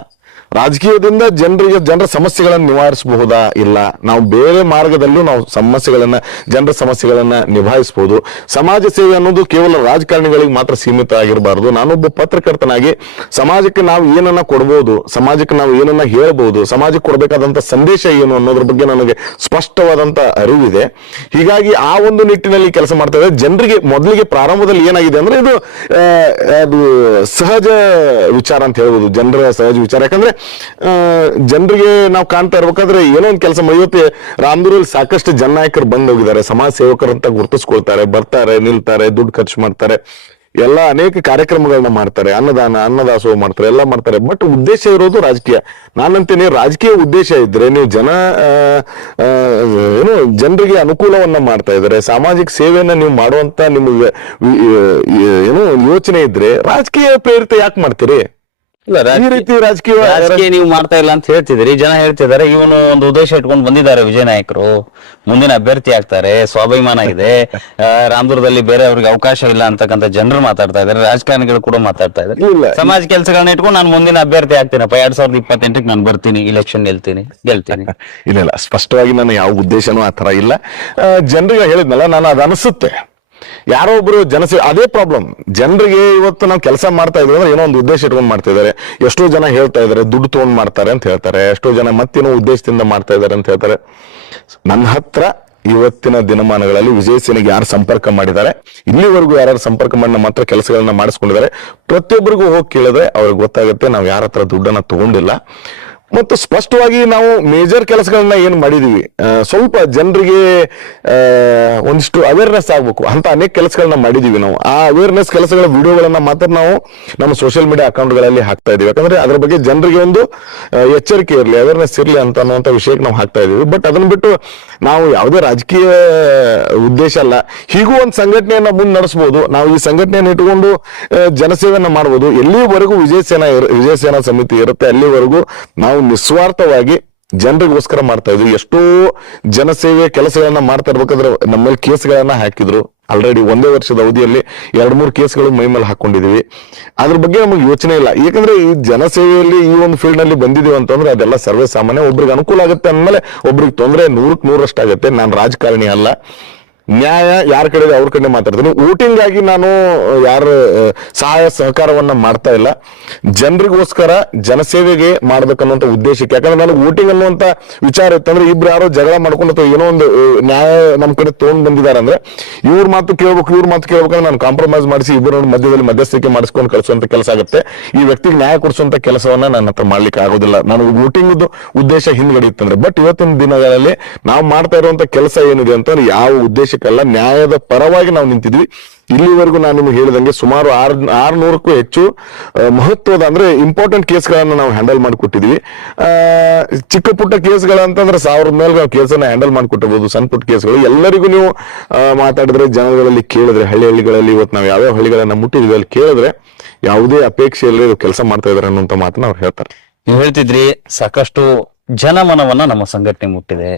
ರಾಜಕೀಯದಿಂದ ಜನರ ಸಮಸ್ಯೆಗಳನ್ನು ನಿವಾರಿಸಬಹುದಾ? ಇಲ್ಲ. ನಾವು ಬೇರೆ ಮಾರ್ಗದಲ್ಲೂ ನಾವು ಜನರ ಸಮಸ್ಯೆಗಳನ್ನ ನಿಭಾಯಿಸಬಹುದು. ಸಮಾಜ ಸೇವೆ ಅನ್ನೋದು ಕೇವಲ ರಾಜಕಾರಣಿಗಳಿಗೆ ಮಾತ್ರ ಸೀಮಿತ ಆಗಿರಬಾರದು. ನಾನೊಬ್ಬ ಪತ್ರಕರ್ತನಾಗಿ ಸಮಾಜಕ್ಕೆ ನಾವು ಏನನ್ನ ಕೊಡಬಹುದು, ಸಮಾಜಕ್ಕೆ ನಾವು ಏನನ್ನ ಹೇಳಬಹುದು, ಸಮಾಜಕ್ಕೆ ಕೊಡಬೇಕಾದಂತ ಸಂದೇಶ ಏನು ಅನ್ನೋದ್ರ ಬಗ್ಗೆ ನನಗೆ ಸ್ಪಷ್ಟವಾದಂತ ಅರಿವಿದೆ. ಹೀಗಾಗಿ ಆ ಒಂದು ನಿಟ್ಟಿನಲ್ಲಿ ಕೆಲಸ ಮಾಡ್ತಾ ಇದ್ದಾರೆ. ಜನರಿಗೆ ಮೊದಲಿಗೆ ಪ್ರಾರಂಭದಲ್ಲಿ ಏನಾಗಿದೆ ಅಂದ್ರೆ ಅದು ಸಹಜ ವಿಚಾರ ಅಂತ ಹೇಳ್ಬೋದು, ಜನರ ಸಹಜ ವಿಚಾರ. ಯಾಕಂದ್ರೆ ಜನರಿಗೆ ನಾವು ಕಾಣ್ತಾ ಇರ್ಬೇಕಾದ್ರೆ ಏನೋ ಒಂದು ಕೆಲಸ ಇವತ್ತು ರಾಮದುರಲ್ಲಿ ಸಾಕಷ್ಟು ಜನನಾಯಕರು ಬಂದು ಹೋಗಿದ್ದಾರೆ, ಸಮಾಜ ಸೇವಕರಂತ ಗುರುತಿಸ್ಕೊಳ್ತಾರೆ, ಬರ್ತಾರೆ, ನಿಲ್ತಾರೆ, ದುಡ್ಡು ಖರ್ಚು ಮಾಡ್ತಾರೆ, ಎಲ್ಲ ಅನೇಕ ಕಾರ್ಯಕ್ರಮಗಳನ್ನ ಮಾಡ್ತಾರೆ, ಅನ್ನದಾಸೋಹ ಮಾಡ್ತಾರೆ, ಎಲ್ಲ ಮಾಡ್ತಾರೆ. ಬಟ್ ಉದ್ದೇಶ ಇರೋದು ರಾಜಕೀಯ. ನಾನಂತೇನೆ ರಾಜಕೀಯ ಉದ್ದೇಶ ಇದ್ರೆ ನೀವು ಜನರಿಗೆ ಅನುಕೂಲವನ್ನ ಮಾಡ್ತಾ ಇದ್ದಾರೆ, ಸಾಮಾಜಿಕ ಸೇವೆಯನ್ನ ನೀವು ಮಾಡುವಂತ ನಿಮಗೆ ಯೋಚನೆ ಇದ್ರೆ ರಾಜಕೀಯ ಪ್ರೇರಿತ ಯಾಕೆ ಮಾಡ್ತೀರಿ? ಇಲ್ಲ, ಈ ರೀತಿ ರಾಜಕೀಯ ನೀವು ಮಾಡ್ತಾ ಇಲ್ಲ ಅಂತ ಹೇಳ್ತಿದ್ದೀರಿ. ಜನ ಹೇಳ್ತಿದ್ದಾರೆ ಇವನು ಒಂದು ಉದ್ದೇಶ ಇಟ್ಕೊಂಡು ಬಂದಿದ್ದಾರೆ ವಿಜಯ ನಾಯಕರು, ಮುಂದಿನ ಅಭ್ಯರ್ಥಿ ಆಗ್ತಾರೆ, ಸ್ವಾಭಿಮಾನ ಇದೆ, ರಾಮದುರ್ಗದಲ್ಲಿ ಬೇರೆ ಅವ್ರಿಗೆ ಅವಕಾಶ ಇಲ್ಲ ಅಂತಕ್ಕಂಥ ಜನರು ಮಾತಾಡ್ತಾ ಇದ್ದಾರೆ, ರಾಜಕಾರಣಿಗಳು ಕೂಡ ಮಾತಾಡ್ತಾ ಇದ್ದಾರೆ. ಸಮಾಜ ಕೆಲಸಗಳನ್ನ ಇಟ್ಕೊಂಡು ನಾನು ಮುಂದಿನ ಅಭ್ಯರ್ಥಿ ಆಗ್ತೀನಪ್ಪ, 2028ಕ್ಕೆ ನಾನು ಬರ್ತೀನಿ, ಇಲೆಕ್ಷನ್ ಗೆಲ್ತೀನಿ. ಇಲ್ಲ, ಸ್ಪಷ್ಟವಾಗಿ ನಾನು ಯಾವ ಉದ್ದೇಶನೂ ಆ ತರ ಇಲ್ಲ. ಜನರಿಗೆ ಹೇಳಿದ್ನಲ್ಲ, ನಾನು ಅದು ಅನಿಸುತ್ತೆ ಯಾರೋ ಒಬ್ರು ಅದೇ ಪ್ರಾಬ್ಲಮ್. ಜನರಿಗೆ ಇವತ್ತು ನಾವು ಕೆಲಸ ಮಾಡ್ತಾ ಇದೀವಿ ಅಂದ್ರೆ ಏನೋ ಒಂದು ಉದ್ದೇಶ ಇಟ್ಕೊಂಡು ಮಾಡ್ತಾ ಇದಾರೆ. ಎಷ್ಟೋ ಜನ ಹೇಳ್ತಾ ಇದಾರೆ ದುಡ್ಡು ತಗೊಂಡ್ ಮಾಡ್ತಾರೆ ಅಂತ ಹೇಳ್ತಾರೆ, ಎಷ್ಟೋ ಜನ ಮತ್ತೇನೋ ಉದ್ದೇಶದಿಂದ ಮಾಡ್ತಾ ಇದಾರೆ ಅಂತ ಹೇಳ್ತಾರೆ. ನನ್ನ ಹತ್ರ ಇವತ್ತಿನ ದಿನಮಾನಗಳಲ್ಲಿ ವಿಜಯ ಸೇನೆಗೆ ಯಾರು ಸಂಪರ್ಕ ಮಾಡಿದ್ದಾರೆ, ಇಲ್ಲಿವರೆಗೂ ಯಾರು ಸಂಪರ್ಕ ಮಾಡಿ ನಮ್ಮ ಹತ್ರ ಕೆಲಸಗಳನ್ನ ಮಾಡಿಸ್ಕೊಂಡಿದ್ದಾರೆ, ಪ್ರತಿಯೊಬ್ಬರಿಗೂ ಹೋಗಿ ಕೇಳಿದ್ರೆ ಅವ್ರಿಗೆ ಗೊತ್ತಾಗುತ್ತೆ ನಾವು ಯಾರ ಹತ್ರ ದುಡ್ಡನ್ನ ತಗೊಂಡಿಲ್ಲ. ಮತ್ತು ಸ್ಪಷ್ಟವಾಗಿ ನಾವು ಮೇಜರ್ ಕೆಲಸಗಳನ್ನ ಏನ್ ಮಾಡಿದೀವಿ, ಸ್ವಲ್ಪ ಜನರಿಗೆ ಒಂದಿಷ್ಟು ಅವೇರ್ನೆಸ್ ಆಗ್ಬೇಕು ಅಂತ ಅನೇಕ ಕೆಲಸಗಳನ್ನ ಮಾಡಿದೀವಿ. ನಾವು ಆ ಅವೇರ್ನೆಸ್ ಕೆಲಸಗಳ ವಿಡಿಯೋಗಳನ್ನ ಮಾತ್ರ ನಾವು ನಮ್ಮ ಸೋಷಿಯಲ್ ಮೀಡಿಯಾ ಅಕೌಂಟ್ಗಳಲ್ಲಿ ಹಾಕ್ತಾ ಇದೀವಿ. ಯಾಕಂದ್ರೆ ಅದ್ರ ಬಗ್ಗೆ ಜನರಿಗೆ ಒಂದು ಎಚ್ಚರಿಕೆ ಇರಲಿ, ಅವೇರ್ನೆಸ್ ಇರಲಿ ಅನ್ನುವಂಥ ವಿಷಯಕ್ಕೆ ನಾವು ಹಾಕ್ತಾ ಇದೀವಿ. ಬಟ್ ಅದನ್ನ ಬಿಟ್ಟು ನಾವು ಯಾವುದೇ ರಾಜಕೀಯ ಉದ್ದೇಶ ಅಲ್ಲ. ಹೀಗೂ ಒಂದು ಸಂಘಟನೆಯನ್ನ ಮುಂದೆ ನಡೆಸಬಹುದು. ನಾವು ಈ ಸಂಘಟನೆಯನ್ನು ಇಟ್ಟುಕೊಂಡು ಜನಸೇವೆಯನ್ನ ಮಾಡಬಹುದು. ಎಲ್ಲಿವರೆಗೂ ವಿಜಯ ಸೇನಾ ಸಮಿತಿ ಇರುತ್ತೆ ಅಲ್ಲಿವರೆಗೂ ನಾವು ನಿಸ್ವಾರ್ಥವಾಗಿ ಜನರಿಗೋಸ್ಕರ ಮಾಡ್ತಾ ಇದ್ವಿ. ಎಷ್ಟೋ ಜನಸೇವೆ ಕೆಲಸಗಳನ್ನ ಮಾಡ್ತಾ ಇರ್ಬೇಕಾದ್ರೆ ನಮ್ಮಲ್ಲಿ ಕೇಸ್ಗಳನ್ನ ಹಾಕಿದ್ರು. ಆಲ್ರೆಡಿ ಒಂದೇ ವರ್ಷದ ಅವಧಿಯಲ್ಲಿ 2-3 ಕೇಸ್ಗಳು ಮೈ ಮೇಲೆ ಹಾಕೊಂಡಿದೀವಿ. ಅದ್ರ ಬಗ್ಗೆ ನಮಗೆ ಯೋಚನೆ ಇಲ್ಲ. ಯಾಕಂದ್ರೆ ಈ ಜನಸೇವೆಯಲ್ಲಿ ಈ ಒಂದು ಫೀಲ್ಡ್ ನಲ್ಲಿ ಬಂದಿದೀವಿ ಅಂತಂದ್ರೆ ಅದೆಲ್ಲ ಸರ್ವೇ ಸಾಮಾನ್ಯ. ಒಬ್ರಿಗೆ ಅನುಕೂಲ ಆಗುತ್ತೆ ಅಂದ್ಮೇಲೆ ಒಬ್ರಿಗೆ ತೊಂದರೆ 100ಕ್ಕೆ 100ರಷ್ಟು ಆಗುತ್ತೆ. ನಾನು ರಾಜಕಾರಣಿ ಅಲ್ಲ, ನ್ಯಾಯ ಯಾರ ಕಡೆ ಅವ್ರ ಕಡೆ ಮಾತಾಡ್ತೀನಿ. ವೋಟಿಂಗ್ ಆಗಿ ನಾನು ಯಾರ ಸಹಾಯ ಸಹಕಾರವನ್ನ ಮಾಡ್ತಾ ಇಲ್ಲ, ಜನರಿಗೋಸ್ಕರ ಜನಸೇವೆಗೆ ಮಾಡ್ಬೇಕನ್ನುವಂತ ಉದ್ದೇಶಕ್ಕೆ. ಯಾಕಂದ್ರೆ ನನಗೆ ವೋಟಿಂಗ್ ಅನ್ನುವಂತ ವಿಚಾರ ಇತ್ತಂದ್ರೆ ಇಬ್ರು ಯಾರೋ ಜಗಳ ಮಾಡ್ಕೊಂಡು ಅಥವಾ ಏನೋ ಒಂದು ನ್ಯಾಯ ನಮ್ ಕಡೆ ತಗೊಂಡ್ ಬಂದಿದ್ದಾರೆ ಅಂದ್ರೆ ಇವ್ರ ಮಾತು ಕೇಳ್ಬೇಕಂದ್ರೆ ನಾನು ಕಾಂಪ್ರಮೈಸ್ ಮಾಡಿಸಿ ಇಬ್ಬರ ಮಧ್ಯದಲ್ಲಿ ಮಧ್ಯಸ್ಥಿಕೆ ಮಾಡಿಸ್ಕೊಂಡು ಕಳಿಸುವಂತ ಕೆಲಸ ಆಗುತ್ತೆ. ಈ ವ್ಯಕ್ತಿಗೆ ನ್ಯಾಯ ಕೊಡಿಸುವಂತ ಕೆಲಸವನ್ನ ನನ್ನ ಹತ್ರ ಮಾಡ್ಲಿಕ್ಕೆ ಆಗೋದಿಲ್ಲ. ನಾನು ವೋಟಿಂಗ್ ಉದ್ದೇಶ ಹಿಂದ್ಗಡೆ ಇತ್ತಂದ್ರೆ. ಬಟ್ ಇವತ್ತಿನ ದಿನಗಳಲ್ಲಿ ನಾವು ಮಾಡ್ತಾ ಇರುವಂತ ಕೆಲಸ ಏನಿದೆ ಅಂತಂದ್ರೆ ಯಾವ ಉದ್ದೇಶಕ್ಕಲ್ಲ, ನ್ಯಾಯದ ಪರವಾಗಿ ನಾವು ನಿಂತಿದ್ವಿ. ಇಲ್ಲಿವರೆಗೂ ನಾನು ನಿಮ್ಗೆ ಹೇಳಿದಂಗೆ ಸುಮಾರು 600ಕ್ಕೂ ಹೆಚ್ಚು ಮಹತ್ವದ ಅಂದ್ರೆ ಇಂಪಾರ್ಟೆಂಟ್ ಕೇಸ್ಗಳನ್ನ ನಾವು ಹ್ಯಾಂಡಲ್ ಮಾಡಿಕೊಟ್ಟಿದ್ವಿ. ಚಿಕ್ಕ ಪುಟ್ಟ ಕೇಸ್ಗಳಂತಂದ್ರೆ 1000 ಮೇಲೆ ನಾವು ಕೇಸನ್ನ ಹ್ಯಾಂಡಲ್ ಮಾಡಿಕೊಟ್ಟಿರ್ಬೋದು. ಸಣ್ಣ ಪುಟ್ಟ ಕೇಸ್ಗಳು ಎಲ್ಲರಿಗೂ ನೀವು ಮಾತಾಡಿದ್ರೆ, ಜನಗಳಲ್ಲಿ ಕೇಳಿದ್ರೆ, ಹಳ್ಳಿಗಳಲ್ಲಿ ಇವತ್ತು ನಾವು ಯಾವ್ಯಾವ ಹಳ್ಳಿಗಳನ್ನ ಮುಟ್ಟಿದ್ವಿ ಅಲ್ಲಿ ಕೇಳಿದ್ರೆ ಯಾವುದೇ ಅಪೇಕ್ಷೆ ಇಲ್ಲದೆ ಇದು ಕೆಲಸ ಮಾಡ್ತಾ ಇದಾರೆ ಅನ್ನುವಂತ ಮಾತನ್ನ ಅವ್ರು ಹೇಳ್ತಾರೆ. ನೀವು ಹೇಳ್ತಿದ್ರಿ ಸಾಕಷ್ಟು ಜನಮನವನ್ನ ನಮ್ಮ ಸಂಘಟನೆ ಮುಟ್ಟಿದೆ,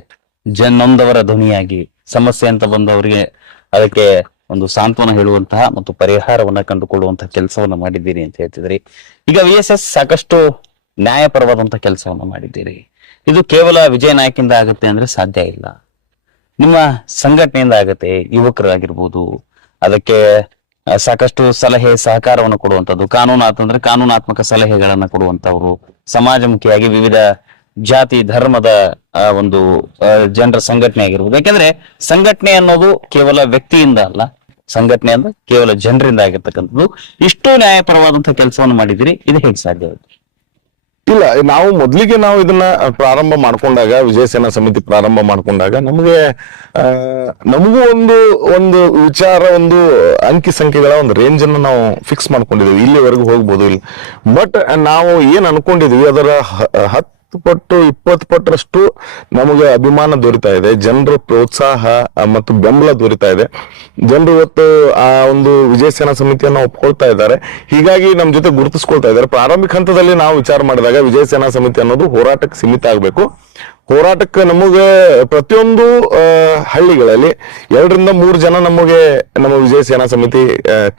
ನೊಂದವರ ಧ್ವನಿಯಾಗಿ ಸಮಸ್ಯೆ ಅಂತ ಬಂದವರಿಗೆ ಅದಕ್ಕೆ ಒಂದು ಸಾಂತ್ವನ ಹೇಳುವಂತಹ ಮತ್ತು ಪರಿಹಾರವನ್ನ ಕಂಡುಕೊಳ್ಳುವಂತಹ ಕೆಲಸವನ್ನ ಮಾಡಿದ್ದೀರಿ ಅಂತ ಹೇಳ್ತಿದ್ರಿ. ಈಗ VSS ಸಾಕಷ್ಟು ನ್ಯಾಯಪರವಾದಂತಹ ಕೆಲಸವನ್ನ ಮಾಡಿದ್ದೀರಿ. ಇದು ಕೇವಲ ವಿಜಯ ನಾಯಕಿಂದ ಆಗುತ್ತೆ ಅಂದ್ರೆ ಸಾಧ್ಯ ಇಲ್ಲ, ನಿಮ್ಮ ಸಂಘಟನೆಯಿಂದ ಆಗತ್ತೆ. ಯುವಕರಾಗಿರ್ಬೋದು, ಅದಕ್ಕೆ ಸಾಕಷ್ಟು ಸಲಹೆ ಸಹಕಾರವನ್ನು ಕೊಡುವಂತದ್ದು, ಕಾನೂನಾತ್ಮಕ ಸಲಹೆಗಳನ್ನ ಕೊಡುವಂತವ್ರು, ಸಮಾಜಮುಖಿಯಾಗಿ ವಿವಿಧ ಜಾತಿ ಧರ್ಮದ ಒಂದು ಜನರ ಸಂಘಟನೆ ಆಗಿರ್ಬೋದು. ಯಾಕಂದ್ರೆ ಸಂಘಟನೆ ಅನ್ನೋದು ಕೇವಲ ವ್ಯಕ್ತಿಯಿಂದ ಅಲ್ಲ, ಸಂಘಟನೆ ಅಂದ್ರೆ ಕೇವಲ ಜನರಿಂದ ಆಗಿರ್ತಕ್ಕಂಥದ್ದು. ಇಷ್ಟು ನ್ಯಾಯಪರವಾದಂತಹ ಕೆಲಸವನ್ನು ಮಾಡಿದಿರಿ, ಇದು ಹೇಗೆ ಸಾಧ್ಯ? ಇಲ್ಲ, ನಾವು ಮೊದಲಿಗೆ ನಾವು ಇದನ್ನ ಪ್ರಾರಂಭ ಮಾಡ್ಕೊಂಡಾಗ, ವಿಜಯ ಸೇನಾ ಸಮಿತಿ ಪ್ರಾರಂಭ ಮಾಡ್ಕೊಂಡಾಗ ನಮಗೂ ಒಂದು ವಿಚಾರ, ಒಂದು ಅಂಕಿ ಸಂಖ್ಯೆಗಳ ಒಂದು ರೇಂಜ್ ಅನ್ನು ನಾವು ಫಿಕ್ಸ್ ಮಾಡ್ಕೊಂಡಿದ್ದೀವಿ. ಇಲ್ಲಿವರೆಗೂ ಹೋಗ್ಬೋದು ಇಲ್ಲ. ಬಟ್ ನಾವು ಏನ್ ಅನ್ಕೊಂಡಿದೀವಿ ಅದರ 10 ಪಟ್ಟು 20 ಪಟ್ಟರಷ್ಟು ನಮಗೆ ಅಭಿಮಾನ ದೊರೀತಾ ಇದೆ, ಜನರ ಪ್ರೋತ್ಸಾಹ ಮತ್ತು ಬೆಂಬಲ ದೊರೀತಾ ಇದೆ. ಜನರು ಇವತ್ತು ಆ ಒಂದು ವಿಜಯ ಸೇನಾ ಸಮಿತಿಯನ್ನ ಒಪ್ಕೊಳ್ತಾ ಇದ್ದಾರೆ. ಹೀಗಾಗಿ ನಮ್ ಜೊತೆ ಗುರುತಿಸ್ಕೊಳ್ತಾ ಇದ್ದಾರೆ. ಪ್ರಾರಂಭಿಕ ಹಂತದಲ್ಲಿ ನಾವು ವಿಚಾರ ಮಾಡಿದಾಗ ವಿಜಯ ಸೇನಾ ಸಮಿತಿ ಅನ್ನೋದು ಹೋರಾಟಕ್ಕೆ ಸೀಮಿತ ಆಗ್ಬೇಕು. ಹೋರಾಟಕ್ಕೆ ನಮಗೆ ಪ್ರತಿಯೊಂದು ಹಳ್ಳಿಗಳಲ್ಲಿ 2ರಿಂದ 3 ಜನ ನಮಗೆ ನಮ್ಮ ವಿಜಯ ಸೇನಾ ಸಮಿತಿ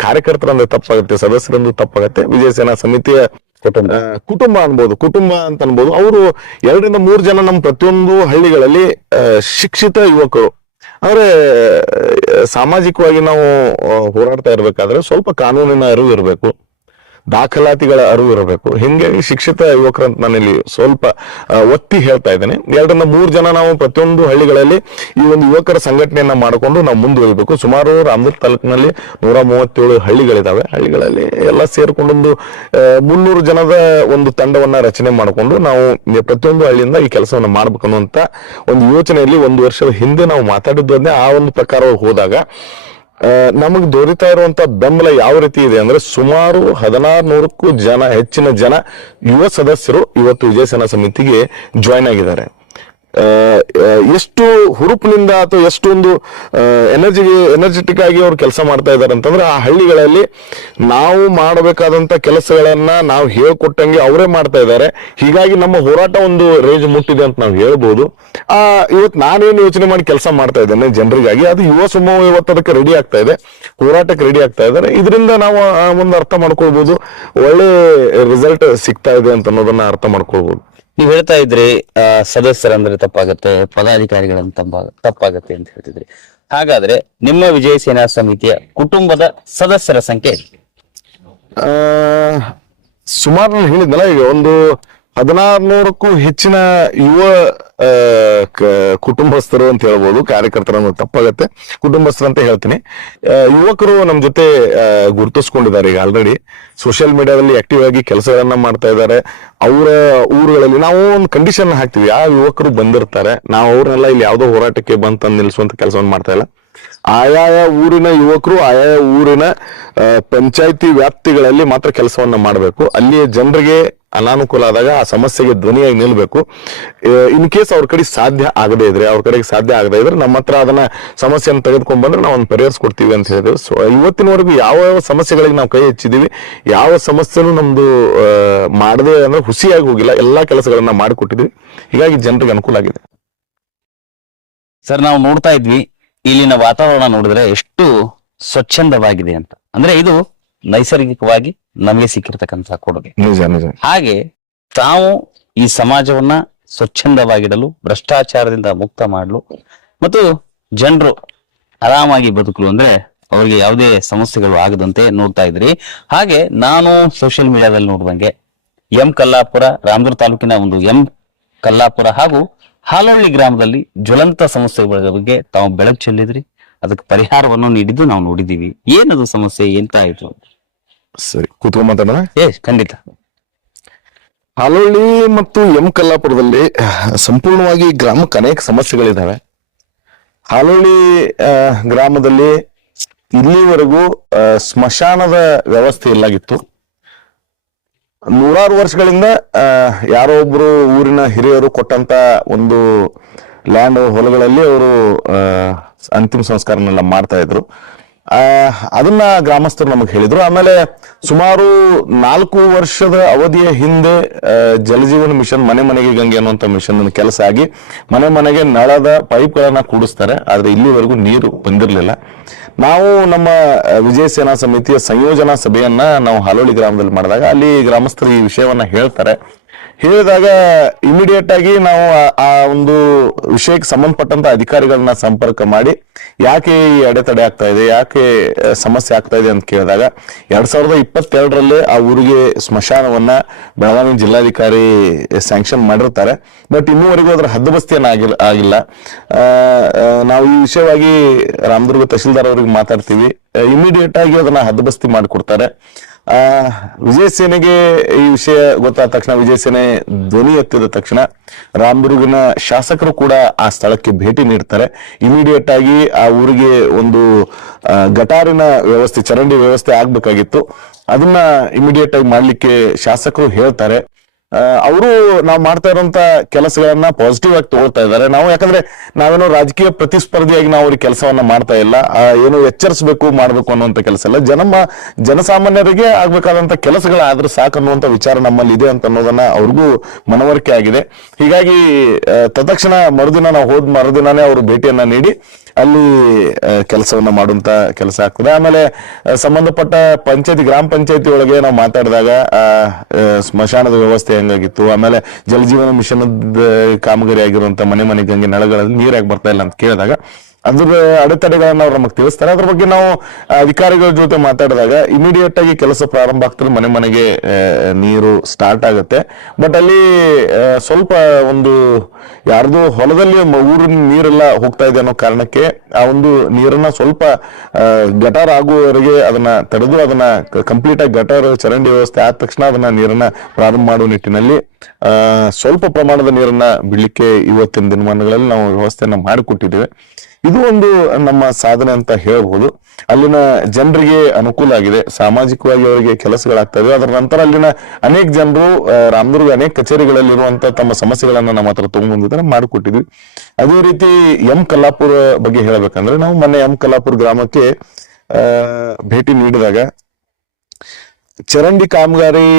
ಕಾರ್ಯಕರ್ತರಂದ್ರೆ ತಪ್ಪಾಗುತ್ತೆ, ಸದಸ್ಯರಂದು ತಪ್ಪಾಗುತ್ತೆ. ವಿಜಯ ಸೇನಾ ಸಮಿತಿಯ ಕುಟುಂಬ ಕುಟುಂಬ ಅನ್ಬೋದು, ಕುಟುಂಬ ಅಂತ ಅನ್ಬೋದು. ಅವರು 2-3 ಜನ ನಮ್ಮ ಪ್ರತಿಯೊಂದು ಹಳ್ಳಿಗಳಲ್ಲಿ ಶಿಕ್ಷಿತ ಯುವಕರು. ಅಂದ್ರೆ ಸಾಮಾಜಿಕವಾಗಿ ನಾವು ಹೋರಾಡ್ತಾ ಇರ್ಬೇಕಾದ್ರೆ ಸ್ವಲ್ಪ ಕಾನೂನಿನ ಅರಿವು ಇರಬೇಕು, ದಾಖಲಾತಿಗಳ ಅರಿವು ಇರಬೇಕು. ಹಿಂಗಾಗಿ ಶಿಕ್ಷಿತ ಯುವಕರಂತ ನಾನಿಲ್ಲಿ ಸ್ವಲ್ಪ ಒತ್ತಿ ಹೇಳ್ತಾ ಇದ್ದೇನೆ. 2-3 ಜನ ನಾವು ಪ್ರತಿಯೊಂದು ಹಳ್ಳಿಗಳಲ್ಲಿ ಈ ಒಂದು ಯುವಕರ ಸಂಘಟನೆಯನ್ನ ಮಾಡಿಕೊಂಡು ನಾವು ಮುಂದುವರಿಬೇಕು. ಸುಮಾರು ರಾಮದುರ್ಗ ತಾಲೂಕಿನಲ್ಲಿ 137 ಹಳ್ಳಿಗಳಿದಾವೆ. ಹಳ್ಳಿಗಳಲ್ಲಿ ಎಲ್ಲ ಸೇರ್ಕೊಂಡೊಂದು 300 ಜನದ ಒಂದು ತಂಡವನ್ನ ರಚನೆ ಮಾಡಿಕೊಂಡು ನಾವು ಪ್ರತಿಯೊಂದು ಹಳ್ಳಿಯಿಂದ ಈ ಕೆಲಸವನ್ನ ಮಾಡ್ಬೇಕು ಅನ್ನುವಂತ ಒಂದು ಯೋಚನೆಯಲ್ಲಿ 1 ವರ್ಷದ ಹಿಂದೆ ನಾವು ಮಾತಾಡಿದ್ದೇ. ಆ ಒಂದು ಪ್ರಕಾರ ಹೋದಾಗ ನಮಗೆ ದೊರೀತಾ ಇರುವಂತ ಬೆಂಬಲ ಯಾವ ರೀತಿ ಇದೆ ಅಂದ್ರೆ, ಸುಮಾರು 1600ಕ್ಕೂ ಹೆಚ್ಚಿನ ಜನ ಯುವ ಸದಸ್ಯರು ಇವತ್ತು ವಿಜಯ ಸೇನಾ ಸಮಿತಿಗೆ ಜಾಯ್ನ್ ಆಗಿದ್ದಾರೆ. ಎಷ್ಟು ಹುರುಪಿನಿಂದ ಅಥವಾ ಎಷ್ಟೊಂದು ಎನರ್ಜೆಟಿಕ್ ಆಗಿ ಅವ್ರು ಕೆಲಸ ಮಾಡ್ತಾ ಇದ್ದಾರೆ ಅಂತಂದ್ರೆ, ಆ ಹಳ್ಳಿಗಳಲ್ಲಿ ನಾವು ಮಾಡಬೇಕಾದಂತ ಕೆಲಸಗಳನ್ನ ನಾವು ಹೇಳ್ಕೊಟ್ಟಂಗೆ ಅವರೇ ಮಾಡ್ತಾ ಇದ್ದಾರೆ. ಹೀಗಾಗಿ ನಮ್ಮ ಹೋರಾಟ ಒಂದು ರೇಂಜ್ ಮುಟ್ಟಿದೆ ಅಂತ ನಾವು ಹೇಳ್ಬೋದು. ಇವತ್ತು ನಾನೇನು ಯೋಚನೆ ಮಾಡಿ ಕೆಲಸ ಮಾಡ್ತಾ ಇದ್ದೇನೆ ಜನರಿಗಾಗಿ, ಅದು ಯುವ ಸಮೂಹ ಇವತ್ತು ಅದಕ್ಕೆ ರೆಡಿ ಆಗ್ತಾ ಇದೆ, ಹೋರಾಟಕ್ಕೆ ರೆಡಿ ಆಗ್ತಾ ಇದ್ದಾರೆ. ಇದರಿಂದ ನಾವು ಒಂದು ಅರ್ಥ ಮಾಡ್ಕೊಳ್ಬಹುದು, ಒಳ್ಳೆ ರಿಸಲ್ಟ್ ಸಿಗ್ತಾ ಇದೆ ಅಂತ ಅನ್ನೋದನ್ನ ಅರ್ಥ ಮಾಡ್ಕೊಳ್ಬಹುದು. ನೀವ್ ಹೇಳ್ತಾ ಇದ್ರಿ ಸದಸ್ಯರಂದ್ರೆ ತಪ್ಪಾಗತ್ತೆ, ಪದಾಧಿಕಾರಿಗಳಂತ ತಪ್ಪಾಗತ್ತೆ ಅಂತ ಹೇಳ್ತಿದ್ರಿ. ಹಾಗಾದ್ರೆ ನಿಮ್ಮ ವಿಜಯ ಸೇನಾ ಸಮಿತಿಯ ಕುಟುಂಬದ ಸದಸ್ಯರ ಸಂಖ್ಯೆ ಸುಮಾರು ನಾನು ಹೇಳಿದ್ನಲ್ಲ, ಈಗ ಒಂದು 1600ಕ್ಕೂ ಹೆಚ್ಚಿನ ಯುವ ಕುಟುಂಬಸ್ಥರು ಅಂತ ಹೇಳ್ಬೋದು. ಕಾರ್ಯಕರ್ತರು ತಪ್ಪಾಗತ್ತೆ, ಕುಟುಂಬಸ್ಥರು ಅಂತ ಹೇಳ್ತೀನಿ. ಯುವಕರು ನಮ್ ಜೊತೆ ಗುರುತಿಸ್ಕೊಂಡಿದ್ದಾರೆ. ಈಗ ಆಲ್ರೆಡಿ ಸೋಷಿಯಲ್ ಮೀಡಿಯಾದಲ್ಲಿ ಆಕ್ಟಿವ್ ಆಗಿ ಕೆಲಸಗಳನ್ನ ಮಾಡ್ತಾ ಇದ್ದಾರೆ. ಅವರ ಊರುಗಳಲ್ಲಿ ನಾವು ಒಂದು ಕಂಡೀಷನ್ ಹಾಕ್ತಿವಿ, ಯಾವ ಯುವಕರು ಬಂದಿರ್ತಾರೆ, ನಾವು ಅವ್ರನ್ನೆಲ್ಲ ಇಲ್ಲಿ ಯಾವ್ದೋ ಹೋರಾಟಕ್ಕೆ ಬಂತ ನಿಲ್ಲಿಸುವಂತ ಕೆಲಸವನ್ನು ಮಾಡ್ತಾ ಇಲ್ಲ. ಆಯಾಯ ಊರಿನ ಯುವಕರು ಆಯಾಯ ಊರಿನ ಪಂಚಾಯತಿ ವ್ಯಾಪ್ತಿಗಳಲ್ಲಿ ಮಾತ್ರ ಕೆಲಸವನ್ನ ಮಾಡಬೇಕು. ಅಲ್ಲಿಯ ಜನರಿಗೆ ಅನಾನುಕೂಲ ಆದಾಗ ಆ ಸಮಸ್ಯೆಗೆ ಧ್ವನಿಯಾಗಿ ನಿಲ್ಬೇಕು. ಇನ್ ಕೇಸ್ ಅವ್ರ ಕಡೆ ಸಾಧ್ಯ ಆಗದೇ ಇದ್ರೆ ನಮ್ಮ ಹತ್ರ ಅದನ್ನ ಸಮಸ್ಯೆಯನ್ನು ತೆಗೆದುಕೊಂಡ್ ಬಂದ್ರೆ ನಾವು ಒಂದು ಪರಿಹರಿಸ್ಕೊಡ್ತೀವಿ ಅಂತ ಹೇಳಿದ್ವಿ. ಸೊ ಇವತ್ತಿನವರೆಗೂ ಯಾವ ಸಮಸ್ಯೆಗಳಿಗೆ ನಾವು ಕೈ ಹೆಚ್ಚಿದೀವಿ, ಯಾವ ಸಮಸ್ಯೆನೂ ನಮ್ದು ಮಾಡದೆ ಅಂದ್ರೆ ಹುಸಿಯಾಗಿ ಹೋಗಿಲ್ಲ, ಎಲ್ಲಾ ಕೆಲಸಗಳನ್ನ ಮಾಡಿಕೊಟ್ಟಿದ್ವಿ. ಹೀಗಾಗಿ ಜನರಿಗೆ ಅನುಕೂಲ ಆಗಿದೆ. ಸರ್, ನಾವು ನೋಡ್ತಾ ಇದ್ವಿ ಇಲ್ಲಿನ ವಾತಾವರಣ ನೋಡಿದ್ರೆ ಎಷ್ಟು ಸ್ವಚ್ಛಂದವಾಗಿದೆ ಅಂತ. ಅಂದ್ರೆ ಇದು ನೈಸರ್ಗಿಕವಾಗಿ ನಮಗೆ ಸಿಕ್ಕಿರ್ತಕ್ಕಂತಹ ಕೊಡುಗೆ. ನಿಜ. ಹಾಗೆ ತಾವು ಈ ಸಮಾಜವನ್ನ ಸ್ವಚ್ಛಂದವಾಗಿಡಲು, ಭ್ರಷ್ಟಾಚಾರದಿಂದ ಮುಕ್ತ ಮಾಡಲು ಮತ್ತು ಜನರು ಆರಾಮಾಗಿ ಬದುಕಲು, ಅಂದ್ರೆ ಅವರಿಗೆ ಯಾವುದೇ ಸಮಸ್ಯೆಗಳು ಆಗದಂತೆ ನೋಡ್ತಾ ಇದ್ರಿ. ಹಾಗೆ ನಾನು ಸೋಷಿಯಲ್ ಮೀಡಿಯಾದಲ್ಲಿ ನೋಡಿದಂಗೆ ಕಲ್ಲಾಪುರ, ರಾಮದುರ್ಗ ತಾಲೂಕಿನ ಒಂದು ಕಲ್ಲಾಪುರ ಹಾಗೂ ಹಾಲಹಳ್ಳಿ ಗ್ರಾಮದಲ್ಲಿ ಜ್ವಲಂತ ಸಮಸ್ಯೆಗಳ ಬಗ್ಗೆ ತಾವು ಬೆಳಕು ಚೆಲ್ಲಿದ್ರಿ, ಅದಕ್ಕೆ ಪರಿಹಾರವನ್ನು ನೀಡಿದ್ದು ನಾವು ನೋಡಿದೀವಿ. ಏನದು ಸಮಸ್ಯೆ, ಎಂತ ಆಯ್ತು? ಸರಿ, ಕೂತ್ಕೊಂಡ್ ಮಾತಾಡೋಣ. ಖಂಡಿತ. ಹಾಲಹಳ್ಳಿ ಮತ್ತು ಕಲ್ಲಾಪುರದಲ್ಲಿ ಸಂಪೂರ್ಣವಾಗಿ ಗ್ರಾಮಕ್ಕೆ ಅನೇಕ ಸಮಸ್ಯೆಗಳಿದಾವೆ. ಹಾಲಹಳ್ಳಿ ಗ್ರಾಮದಲ್ಲಿ ಇಲ್ಲಿವರೆಗೂ ಸ್ಮಶಾನದ ವ್ಯವಸ್ಥೆ ಇಲ್ಲಾಗಿತ್ತು. 100 ವರ್ಷಗಳಿಂದ ಯಾರೋ ಒಬ್ರು ಊರಿನ ಹಿರಿಯರು ಕೊಟ್ಟಂತ ಒಂದು ಲ್ಯಾಂಡ್ ಹೊಲಗಳಲ್ಲಿ ಅವರು ಅಂತಿಮ ಸಂಸ್ಕಾರನೆಲ್ಲ ಮಾಡ್ತಾ ಇದ್ರು. ಅದನ್ನ ಗ್ರಾಮಸ್ಥರು ನಮಗೆ ಹೇಳಿದ್ರು. ಆಮೇಲೆ ಸುಮಾರು 4 ವರ್ಷದ ಅವಧಿಯ ಹಿಂದೆ ಜಲಜೀವನ ಮಿಷನ್ ಮನೆ ಮನೆಗೆ ಗಂಗೆ ಅನ್ನುವಂತ ಮಿಷನ್ ಕೆಲಸ ಆಗಿ ಮನೆ ಮನೆಗೆ ನಳದ ಪೈಪ್ಗಳನ್ನ ಕೂಡಿಸ್ತಾರೆ. ಆದ್ರೆ ಇಲ್ಲಿವರೆಗೂ ನೀರು ಬಂದಿರಲಿಲ್ಲ. ನಾವು ನಮ್ಮ ವಿಜಯ ಸೇನಾ ಸಮಿತಿಯ ಸಂಯೋಜನಾ ಸಭೆಯನ್ನ ನಾವು ಹಾಲಹಳ್ಳಿ ಗ್ರಾಮದಲ್ಲಿ ಮಾಡಿದಾಗ ಅಲ್ಲಿ ಗ್ರಾಮಸ್ಥರು ಈ ವಿಷಯವನ್ನ ಹೇಳಿದಾಗ ಇಮಿಡಿಯೇಟ್ ಆಗಿ ನಾವು ಆ ಒಂದು ವಿಷಯಕ್ಕೆ ಸಂಬಂಧಪಟ್ಟಂತ ಅಧಿಕಾರಿಗಳನ್ನ ಸಂಪರ್ಕ ಮಾಡಿ ಯಾಕೆ ಈ ಅಡೆತಡೆ ಆಗ್ತಾ ಇದೆ, ಯಾಕೆ ಸಮಸ್ಯೆ ಆಗ್ತಾ ಇದೆ ಅಂತ ಕೇಳಿದಾಗ 2022ರಲ್ಲಿ ಆ ಊರಿಗೆ ಸ್ಮಶಾನವನ್ನ ಬೆಳಗಾವಿ ಜಿಲ್ಲಾಧಿಕಾರಿ ಸ್ಯಾಂಕ್ಷನ್ ಮಾಡಿರ್ತಾರೆ. ಬಟ್ ಇನ್ನೂವರೆಗೂ ಅದರ ಹದ್ದುಬಸ್ತಿಯನ್ನ ಆಗಿಲ್ಲ. ನಾವು ಈ ವಿಷಯವಾಗಿ ರಾಮದುರ್ಗ ತಹಶೀಲ್ದಾರ್ ಅವರಿಗೆ ಮಾತಾಡ್ತೀವಿ. ಇಮಿಡಿಯೇಟ್ ಆಗಿ ಅದನ್ನ ಹದ್ದುಬಸ್ತಿ ಮಾಡಿಕೊಡ್ತಾರೆ. ವಿಜಯ ಸೇನೆಗೆ ಈ ವಿಷಯ ಗೊತ್ತಾದ ತಕ್ಷಣ, ವಿಜಯ ಸೇನೆ ಧ್ವನಿ ಎತ್ತಿದ ತಕ್ಷಣ ರಾಮದುರ್ಗಿನ ಶಾಸಕರು ಕೂಡ ಆ ಸ್ಥಳಕ್ಕೆ ಭೇಟಿ ನೀಡ್ತಾರೆ. ಇಮಿಡಿಯೇಟ್ ಆಗಿ ಆ ಊರಿಗೆ ಒಂದು ಗಟಾರಿನ ವ್ಯವಸ್ಥೆ, ಚರಂಡಿ ವ್ಯವಸ್ಥೆ ಆಗ್ಬೇಕಾಗಿತ್ತು. ಅದನ್ನ ಇಮಿಡಿಯೇಟ್ ಆಗಿ ಮಾಡ್ಲಿಕ್ಕೆ ಶಾಸಕರು ಹೇಳ್ತಾರೆ. ಅವರು ನಾವು ಮಾಡ್ತಾ ಇರುವಂತ ಕೆಲಸಗಳನ್ನ ಪಾಸಿಟಿವ್ ಆಗಿ ತಗೊಳ್ತಾ ಇದ್ದಾರೆ. ನಾವು ಯಾಕಂದ್ರೆ ನಾವೇನೋ ರಾಜಕೀಯ ಪ್ರತಿಸ್ಪರ್ಧಿಯಾಗಿ ನಾವು ಅವ್ರಿಗೆ ಕೆಲಸವನ್ನ ಮಾಡ್ತಾ ಇಲ್ಲ, ಏನೋ ಎಚ್ಚರಿಸಬೇಕು ಮಾಡ್ಬೇಕು ಅನ್ನುವಂತ ಕೆಲಸ ಇಲ್ಲ. ಜನಸಾಮಾನ್ಯರಿಗೆ ಆಗ್ಬೇಕಾದಂತ ಕೆಲಸಗಳಾದ್ರೂ ಸಾಕು ಅನ್ನುವಂತ ವಿಚಾರ ನಮ್ಮಲ್ಲಿ ಇದೆ ಅಂತ ಅನ್ನೋದನ್ನ ಅವ್ರಿಗೂ ಮನವರಿಕೆ ಆಗಿದೆ. ಹೀಗಾಗಿ ತತ್ಕ್ಷಣ ಮರುದಿನ ನಾವು ಮರುದಿನಾನೇ ಅವರು ಭೇಟಿಯನ್ನ ನೀಡಿ ಅಲ್ಲಿ ಕೆಲಸವನ್ನ ಮಾಡುವಂತ ಕೆಲಸ ಆಗ್ತದೆ. ಆಮೇಲೆ ಸಂಬಂಧಪಟ್ಟ ಗ್ರಾಮ ಪಂಚಾಯತಿ ಒಳಗೆ ನಾವು ಮಾತಾಡಿದಾಗ ಸ್ಮಶಾನದ ವ್ಯವಸ್ಥೆ ಹೆಂಗಾಗಿತ್ತು, ಆಮೇಲೆ ಜಲಜೀವನ ಮಿಷನ್ ಕಾಮಗಾರಿ ಆಗಿರುವಂತ ಮನೆ ಮನೆ ಗಂಗೆ ನಳಗಳಲ್ಲಿ ನೀರಾಗಿ ಬರ್ತಾ ಇಲ್ಲ ಅಂತ ಕೇಳಿದಾಗ ಅದ್ರ ಅಡೆತಡೆಗಳನ್ನ ಅವ್ರು ನಮಗೆ ತಿಳಿಸ್ತಾರೆ. ಅದ್ರ ಬಗ್ಗೆ ನಾವು ಅಧಿಕಾರಿಗಳ ಜೊತೆ ಮಾತಾಡಿದಾಗ ಇಮಿಡಿಯೇಟ್ ಆಗಿ ಕೆಲಸ ಪ್ರಾರಂಭ ಆಗ್ತದೆ, ಮನೆ ಮನೆಗೆ ನೀರು ಸ್ಟಾರ್ಟ್ ಆಗುತ್ತೆ. ಬಟ್ ಅಲ್ಲಿ ಸ್ವಲ್ಪ ಒಂದು ಯಾರ್ದು ಹೊಲದಲ್ಲಿ ಊರಿನ ನೀರೆಲ್ಲ ಹೋಗ್ತಾ ಇದೆ ಅನ್ನೋ ಕಾರಣಕ್ಕೆ ಆ ಒಂದು ನೀರನ್ನ ಸ್ವಲ್ಪ ಗಟಾರ್ ಆಗುವವರೆಗೆ ಅದನ್ನ ತಡೆದು ಅದನ್ನ ಕಂಪ್ಲೀಟ್ ಆಗಿ ಗಟಾರ್ ಚರಂಡಿ ವ್ಯವಸ್ಥೆ ಆದ ತಕ್ಷಣ ಅದನ್ನ ನೀರನ್ನ ಪ್ರಾರಂಭ ಮಾಡುವ ನಿಟ್ಟಿನಲ್ಲಿ ಸ್ವಲ್ಪ ಪ್ರಮಾಣದ ನೀರನ್ನ ಬಿಡ್ಲಿಕ್ಕೆ ಇವತ್ತಿನ ದಿನಮಾನಗಳಲ್ಲಿ ನಾವು ವ್ಯವಸ್ಥೆಯನ್ನ ಮಾಡಿಕೊಟ್ಟಿದ್ದೇವೆ. ಇದು ಒಂದು ನಮ್ಮ ಸಾಧನೆ ಅಂತ ಹೇಳ್ಬೋದು. ಅಲ್ಲಿನ ಜನರಿಗೆ ಅನುಕೂಲ ಆಗಿದೆ, ಸಾಮಾಜಿಕವಾಗಿ ಅವರಿಗೆ ಕೆಲಸಗಳಾಗ್ತಾ ಇವೆ. ಅದರ ನಂತರ ಅಲ್ಲಿನ ಅನೇಕ ಜನರು ರಾಮದುರ್ಗ ಅನೇಕ ಕಚೇರಿಗಳಲ್ಲಿರುವಂತ ತಮ್ಮ ಸಮಸ್ಯೆಗಳನ್ನ ನಮ್ಮ ಹತ್ರ ತಗೊಂಡ್ಬಂದಿದ್ದಾರೆ, ಮಾಡಿಕೊಟ್ಟಿದ್ವಿ. ಅದೇ ರೀತಿ ಕಲ್ಲಾಪುರ ಬಗ್ಗೆ ಹೇಳ್ಬೇಕಂದ್ರೆ ನಾವು ಮೊನ್ನೆ ಕಲ್ಲಾಪುರ ಗ್ರಾಮಕ್ಕೆ ಭೇಟಿ ನೀಡಿದಾಗ ಚರಂಡಿ ಕಾಮಗಾರಿ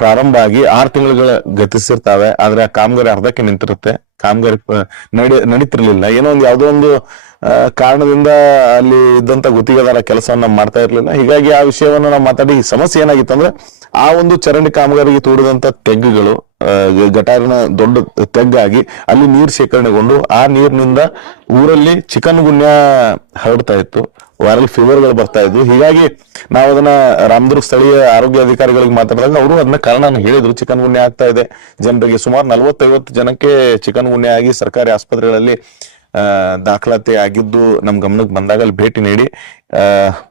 ಪ್ರಾರಂಭ ಆಗಿ 6 ತಿಂಗಳುಗಳ ಗತಿಸಿರ್ತಾವೆ. ಆದ್ರೆ ಆ ಕಾಮಗಾರಿ ಅರ್ಧಕ್ಕೆ ನಿಂತಿರುತ್ತೆ, ಕಾಮಗಾರಿ ನಡೀತಿರ್ಲಿಲ್ಲ. ಏನೋ ಒಂದು ಯಾವುದೋ ಒಂದು ಕಾರಣದಿಂದ ಅಲ್ಲಿ ಇದ್ದಂತ ಗುತ್ತಿಗೆದಾರ ಕೆಲಸವನ್ನ ಮಾಡ್ತಾ ಇರ್ಲಿಲ್ಲ. ಹೀಗಾಗಿ ಆ ವಿಷಯವನ್ನ ನಾವು ಮಾತಾಡಿ ಸಮಸ್ಯೆ ಏನಾಗಿತ್ತು ಅಂದ್ರೆ ಆ ಒಂದು ಚರಂಡಿ ಕಾಮಗಾರಿಗೆ ತೋಡಿದಂತ ತೆಗ್ಗುಗಳು ಗಟಾರಿನ ದೊಡ್ಡ ತೆಗ್ಗಾಗಿ ಅಲ್ಲಿ ನೀರು ಶೇಖರಣೆಗೊಂಡು ಆ ನೀರಿನಿಂದ ಊರಲ್ಲಿ ಚಿಕನ್ ಗುನ್ಯಾ ಹರಡ್ತಾ ಇತ್ತು, ವೈರಲ್ ಫೀವರ್ಗಳು ಬರ್ತಾ ಇದ್ವು. ಹೀಗಾಗಿ ನಾವು ಅದನ್ನ ರಾಮದುರ್ಗ ಸ್ಥಳೀಯ ಆರೋಗ್ಯ ಅಧಿಕಾರಿಗಳಿಗೆ ಮಾತಾಡಿದಾಗ ಅವರು ಅದನ್ನ ಕಾರಣ ಹೇಳಿದ್ರು. ಚಿಕನ್ ಗುನ್ಯಾ ಆಗ್ತಾ ಇದೆ ಜನರಿಗೆ, ಸುಮಾರು 40-50 ಜನಕ್ಕೆ ಚಿಕನ್ ಗುನ್ಯಾ ಆಗಿ ಸರ್ಕಾರಿ ಆಸ್ಪತ್ರೆಗಳಲ್ಲಿ ದಾಖಲಾತಿ ಆಗಿದ್ದು ನಮ್ ಗಮನಕ್ಕೆ ಬಂದಾಗ ಅಲ್ಲಿ ಭೇಟಿ ನೀಡಿ